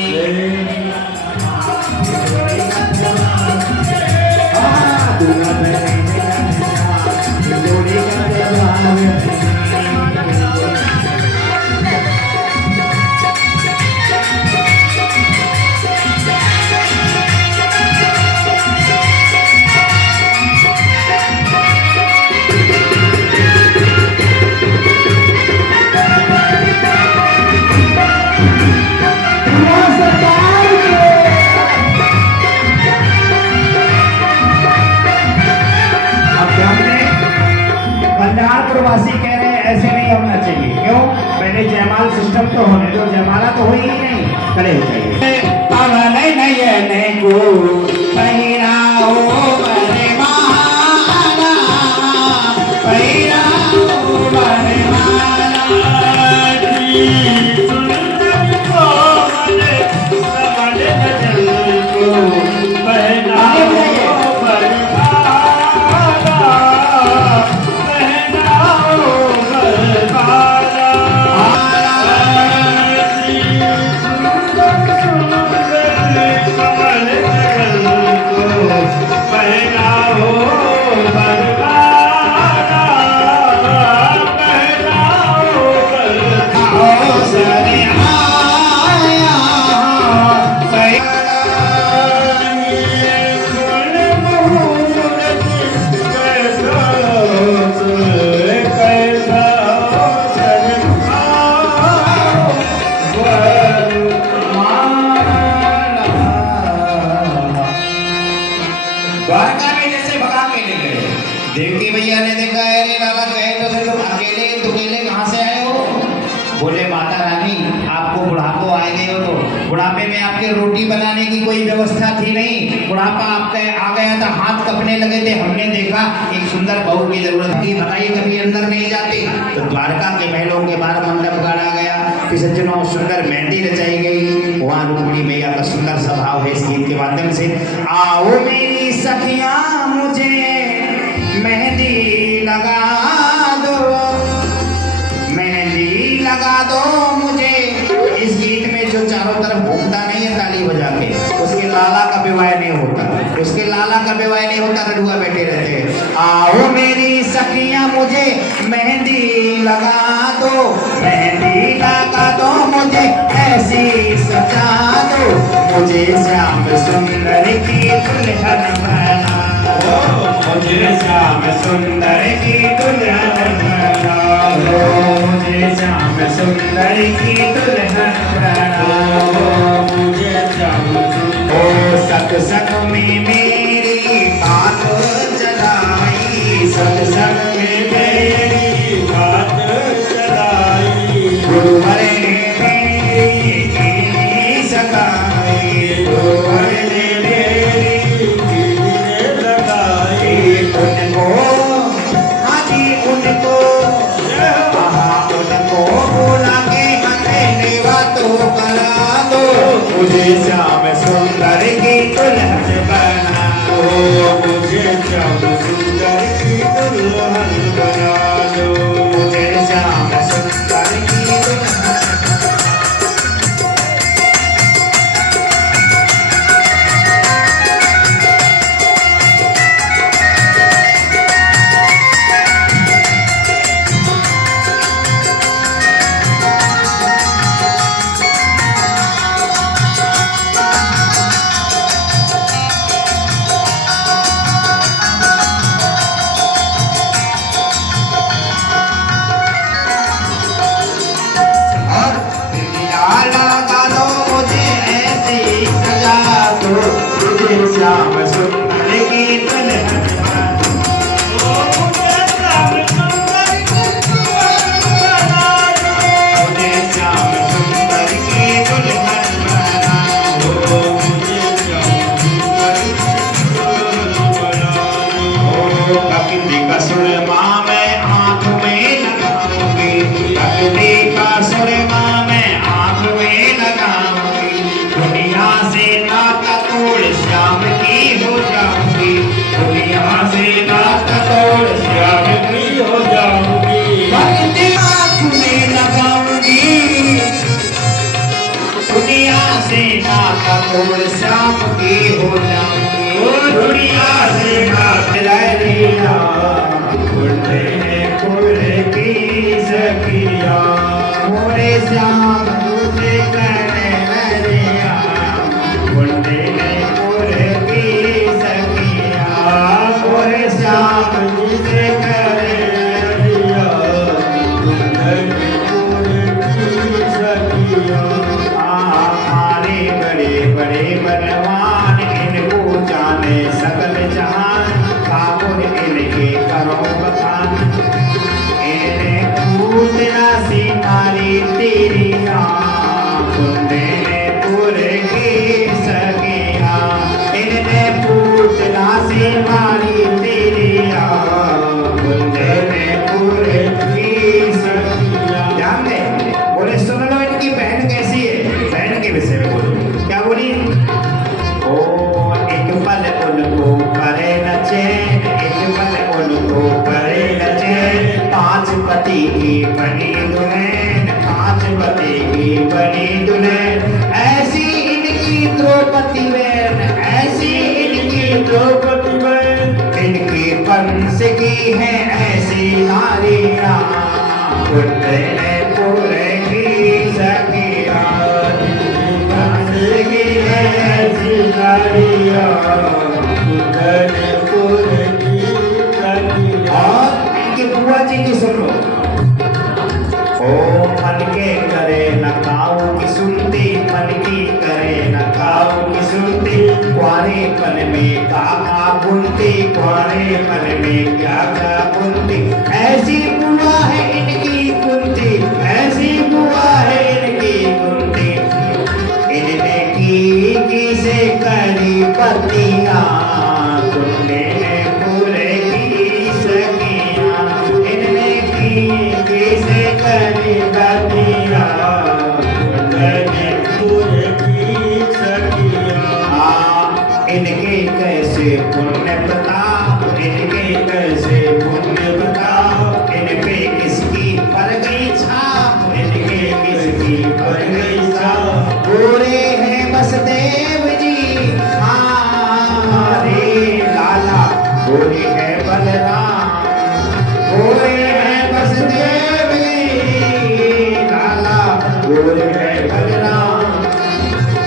खड़े हो जाइए। पवन नयन को पहिराओ वरमाला, पहिराओ वरमाला। सुंदर कोमल कमल नयन को पहिराओ वरमाला, पहिराओ वरमाला। द्वारका में जैसे भगा के ले गए, देवकी भैया ने देखा, अरे लाला कहे तो थे तुम अकेले दुकेले कहाँ से आए हो? बोले माता रानी, आपको बुढ़ापो आए गए हो, तो बुढ़ापे में आपके रोटी बनाने की कोई व्यवस्था थी नहीं, बुढ़ापा आपका आ गया था, हाथ कपने लगे थे, हमने देखा एक सुंदर बहू की जरूरत थी, बताइए कभी अंदर नहीं जाती। तो द्वारका के महलों के बाहर मंडप गाड़ा गया, कि सज्जनों सुंदर मेहंदी रचाई गई, वहाँ रुक्मिणी मैया का सुंदर स्वभाव है इस गीत के माध्यम से। आओ मेरी सखियां मुझे मेहंदी लगा दो, मेहंदी लगा दो मुझे। इस गीत में जो चारों तरफ घूमता नहीं है ताली बजा के, उसके लाला का विवाह नहीं होता, उसके लाला का विवाह नहीं होता, रडुआ बैठे रहते हैं। आओ मेरी सखियां मुझे मेहंदी लगा दो, मेहंदी लगा दो मुझे, ऐसी सजा दो मुझे, श्याम सुंदर की दुल्हन बना दो, मुझे श्याम सुंदर की दुल्हन बना दो, मुझे श्याम सुंदर की दुल्हन बना दो, मुझे श्याम ओ सत्संग में मेरी बात चलाई, सत्संग में मेरी बात चलाई, गुरुवर ने मेरी कीनी सगाई, गुरुवर ने मेरी कीनी लगाई। उनको हाजी उनको उनको बुला के हथेली बातों करा दो, मुझे श्याम सुंदर की दुल्हन बना दो, मुझे श्याम सुंदर की दुल्हन बना दो, मुझे श्याम सुंदर की दुल्हन। श्याम सुंदर की दुल्हन बना दो, मुझे श्याम सुंदर की दुल्हन बना दो, मुझे श्याम सुंदर की दुल्हन बना दो, मुझे श्याम सुंदर की दुल्हन बना दो। भक्ति का सुरमा मैं आँख में लगाऊंगी, भक्ति का सुरमा मैं आँख में लगाऊंगी, दुनिया से नाता तोड़ श्याम की हो जाऊंगी, दुनिया से नाता तोड़ श्याम की हो जाऊंगी, भक्ति आँख में लगाऊंगी, दुनिया से नाता तोड़ श्याम की हो जाऊंगी, दुनिया से नाता लिया कुंडे की सखिया, मोरे श्याम तुझे कहने लगिया, कुंडे की सखिया, मोरे श्याम तुझे कहने लगिया, कुंडे की सखिया। हमारे बड़े बड़े बलवान इनको जाने सकल जहान, ठाकुर इनके करो बखान, इन्हें पूतना सी मारी तेरी कुंडे ने मारी तेरी कुंदनपुर की सखिया। ध्यान दे, बोले सुन लो इनकी बहन कैसी है, बहन के विषय में बोलो। क्या बोली? ओ एक पल उनको करे न चैन, एक पल उनको करे न चैन, पांच पति की बनी दुल्हन, पांच पति की बनी दुल्हन, ऐसी इनकी द्रौपदी बहन, ऐसी इनकी द्रौपदी बहन, इनकी वंश की है ऐसी नारियां, कुंदनपुर की सखिया, वंश की है ऐसी नारियां, कुंदनपुर की सखिया। और इनकी बुआ जी की सुन लो। ओ मन के करे न काऊ की सुनती, मन की करे न काऊ की सुनती, कुआरे पन में काका बुनती, कुआरे पन में क्या क्या बुनती, ऐसी बुआ है इनकी कुंती, ऐसी बुआ है इनकी कुंती, इनने की से करी पतिया, कुंदनपुर की सखिया, इनने की से करी पतिया, कुंदनपुर की सखिया। इनके कैसे पुण्य बताओ, इनके कैसे पुण्य बताओ, इन पे किसकी पड़ गई छाप, इनके किसकी पड़ गई छाप, गोरे हैं बसदेव जी, हाँ रे लाला, गोरे है बलराम, गोरे है बसदेव जी, लाला गोरे है बलराम,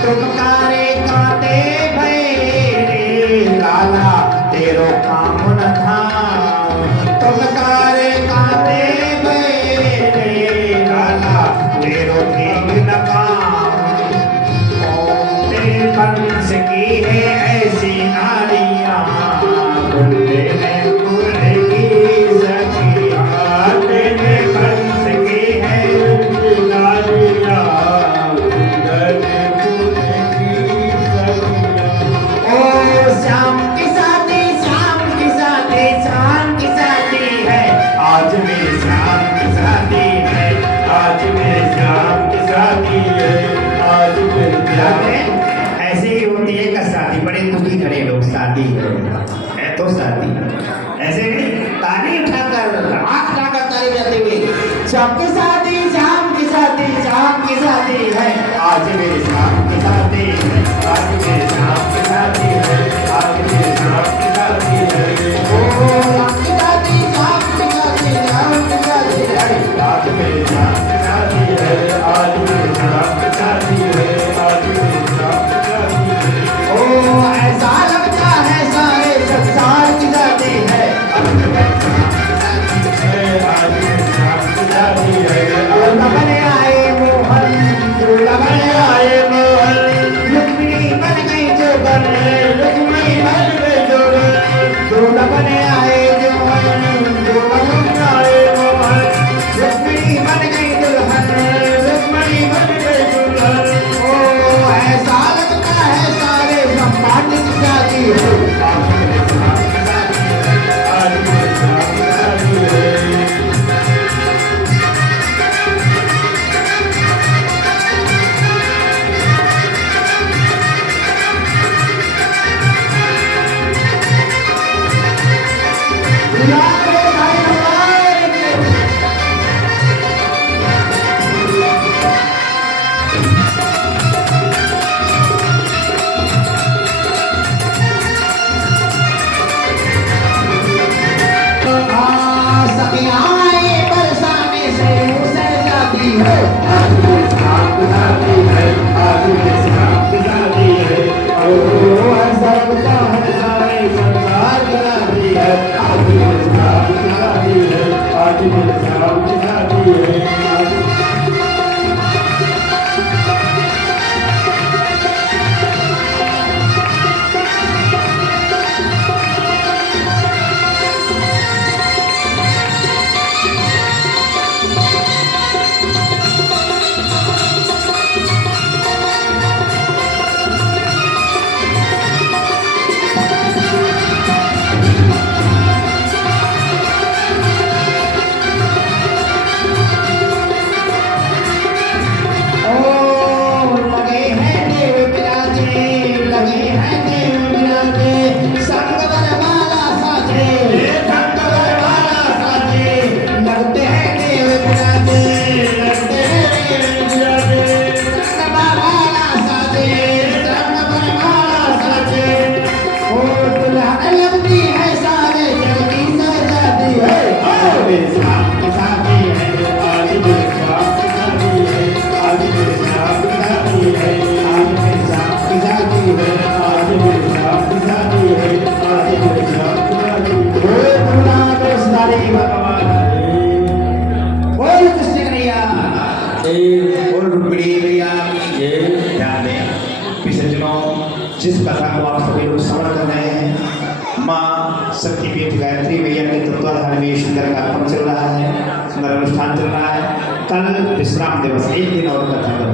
तुम कारे काटे भय रे लाला, तेरो काम न था, तुम कारे काटे भय रे लाला, तेरो ठीक न काम, तेरे वंश की है ऐसी नारियां, कुंदनपुर की सखिया, तेरे वंश की है ऐसी नारियां, कुंदनपुर की सखिया। ओ श्याम की शादी, श्याम की शादी, श्याम की शादी है, आज मेरे श्याम की शादी है, आज मेरे श्याम की शादी है, आज मेरे श्याम है। ऐसे ही होती है का शादी, बड़े दुखी खड़े लोग, शादी है तो शादी, ऐसे नहीं ताली उठाकर आंख उठाकर ताली बजाते हुए, श्याम की शादी, श्याम की शादी, श्याम की शादी है, आज मेरे श्याम की शादी है, आज मेरे श्याम की शादी है, आज मेरे श्याम की शादी है, ओ श्याम की शादी, श्याम की शादी, श्याम की शादी है, आज मेरे श्याम की शादी है, आज मेरे श्याम की शादी है, आज मेरे श्याम की शादी है। ओ ऐसा लगता है सारे संसार की शादी है, आज मेरे श्याम की शादी है, आज मेरे श्याम की शादी है। दूल्हा बने आए मोहन, दूल्हा बने आए मोहन, रुक्मिणी बन गई जोगन, रुक्मिणी बन गई जोगन, दूल्हा बने आए जोगन, दूल्हा बने आए मोहन, रुक्मिणी बन गई दुल्हन, रुक्मिणी बन गई दुल्हन। ओ ऐसा लगता है सारे ब्रह्मांड की शादी है, आज मेरे श्याम की शादी है, आज मेरे श्याम की शादी है। आज विश्राम की शादी है, आज विश्राम की शादी है। बोल गुरुनाथ सारे भगवान बोल कृष्ण कन्हैया बोल रुक्मिणी भैया ध्यान दें पिछले जिस कथा को आप सभी लोग श्रवण कर रहे हैं माँ शक्तिपीठ गायत्री मैया के तत्वाधान में सुंदर कार्यक्रम चल रहा है, सुंदर अनुष्ठान चल रहा है। कल विश्राम दिवस, एक दिन और कथा कर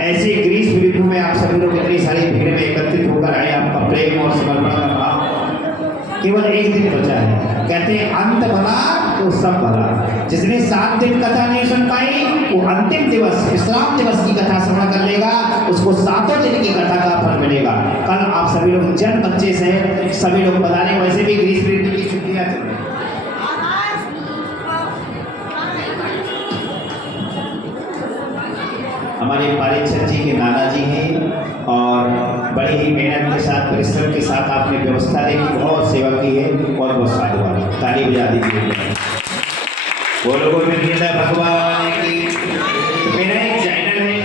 ऐसे ग्रीष्म ऋतु में आप सभी लोग इतनी सारी भीड़ में एकत्रित होकर आए, आपका प्रेम और समर्पण का भाव केवल एक दिन बचा है। कहते हैं अंत भला तो सब भला। जिसने 7 दिन कथा नहीं सुन पाई वो अंतिम दिवस विश्राम दिवस की कथा श्रवण कर लेगा, उसको 7 दिन की कथा का फल मिलेगा। कल आप सभी लोग जन बच्चे से सभी लोग बता रहे, वैसे भी ग्रीष्म ऋतु की छुट्टियां चल रही हैं। हमारे पारेक्षक जी के नाना जी हैं और बड़ी ही मेहनत के साथ परिश्रम के साथ आपने व्यवस्था देखी, बहुत सेवा की है, बहुत बहुत साधुवाद। ताली बजा दीजिए। बोलो गोविंद भगवान की। मेरा एक चैनल है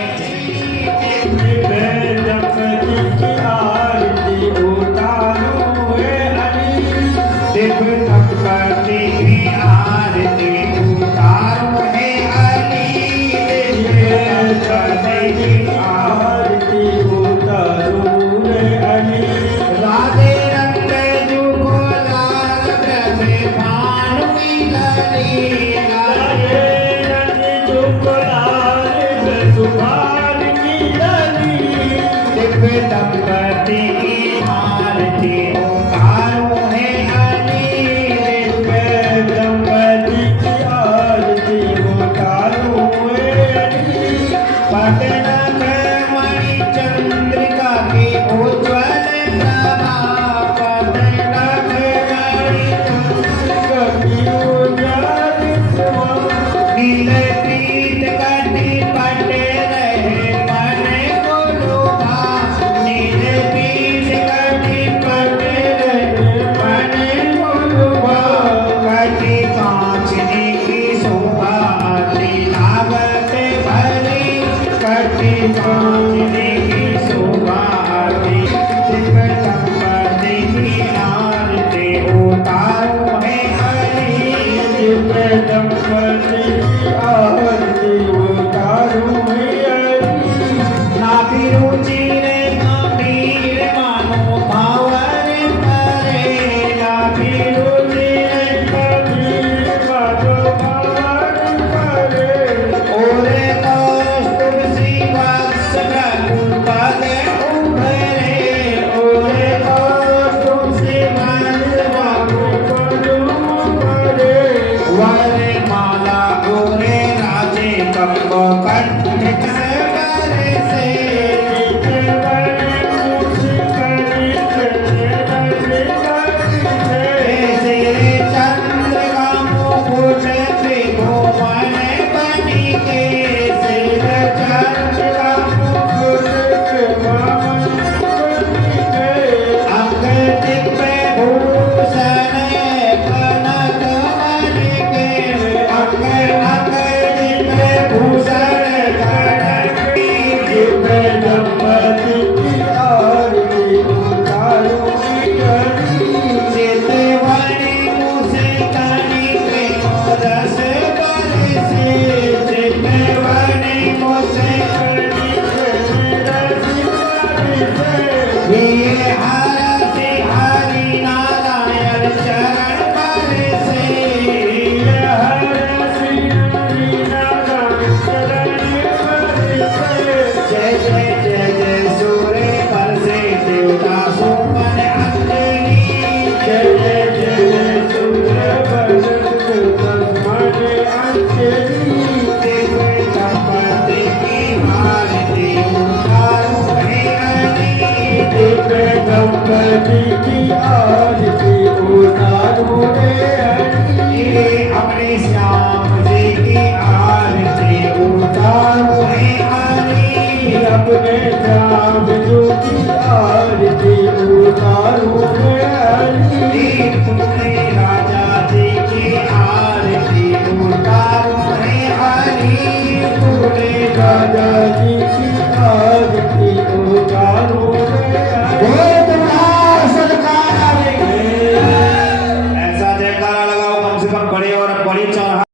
दंपति की आरती उतारो है अली, दंपति की आरती उतारो है अली। पटनक मणि चंद्रिका की उज्ज्वल प्रभा, पटनक मणि चंद्रिका की उज्ज्वल प्रभा। नील पीत कटी पटे रहे मन को लोभा, नील पीत कटी पटे रहे मन को लोभा। कटी कांचनी की शोभा अति लागत भरी, कटी कांचनी की शोभा अति। दंपति की आरती उतारो है अली, दंपति की आरती उतारो है अली। नाभि रुचि रे गंभीर मानो भावन करे, नाभि रुचि रे गंभीर मानो भावन करे। ओरे कौस्तुभ सी वत्स रघुपद उभरे, ओरे कौस्तुभ सी वत्स रघुपद उभरे। वरे माला गोरे राजे कप कंठ करे से, ऐसे चंद्रिका मुकुट त्रिभुवन बनी के, सिर चंद्रिका मुकुट त्रिभुवन बनी के। अंग दिव्य भूषण कनक मणि के, अंग अंग दिव्य भूषण कनक की। दिव्य दंपति की आरती उतारो है अली, चितवनी मुस्कानी प्रेम रस बरसे, चितवनी मुस्कानी प्रेम रस बरसे। ये हरति हरि नारायण चरण बरसे, ये हरति हरि नारायण चरण बरसे। जय जय जय जय सूर्य बरसे देवता सुमन अंजलि, जय जय जय जय सूर्य बरसे देवता सुमन अंजलि। दिव्य दंपति की आरती उतारो है अली, दिव्य दंपति की आरती उतारो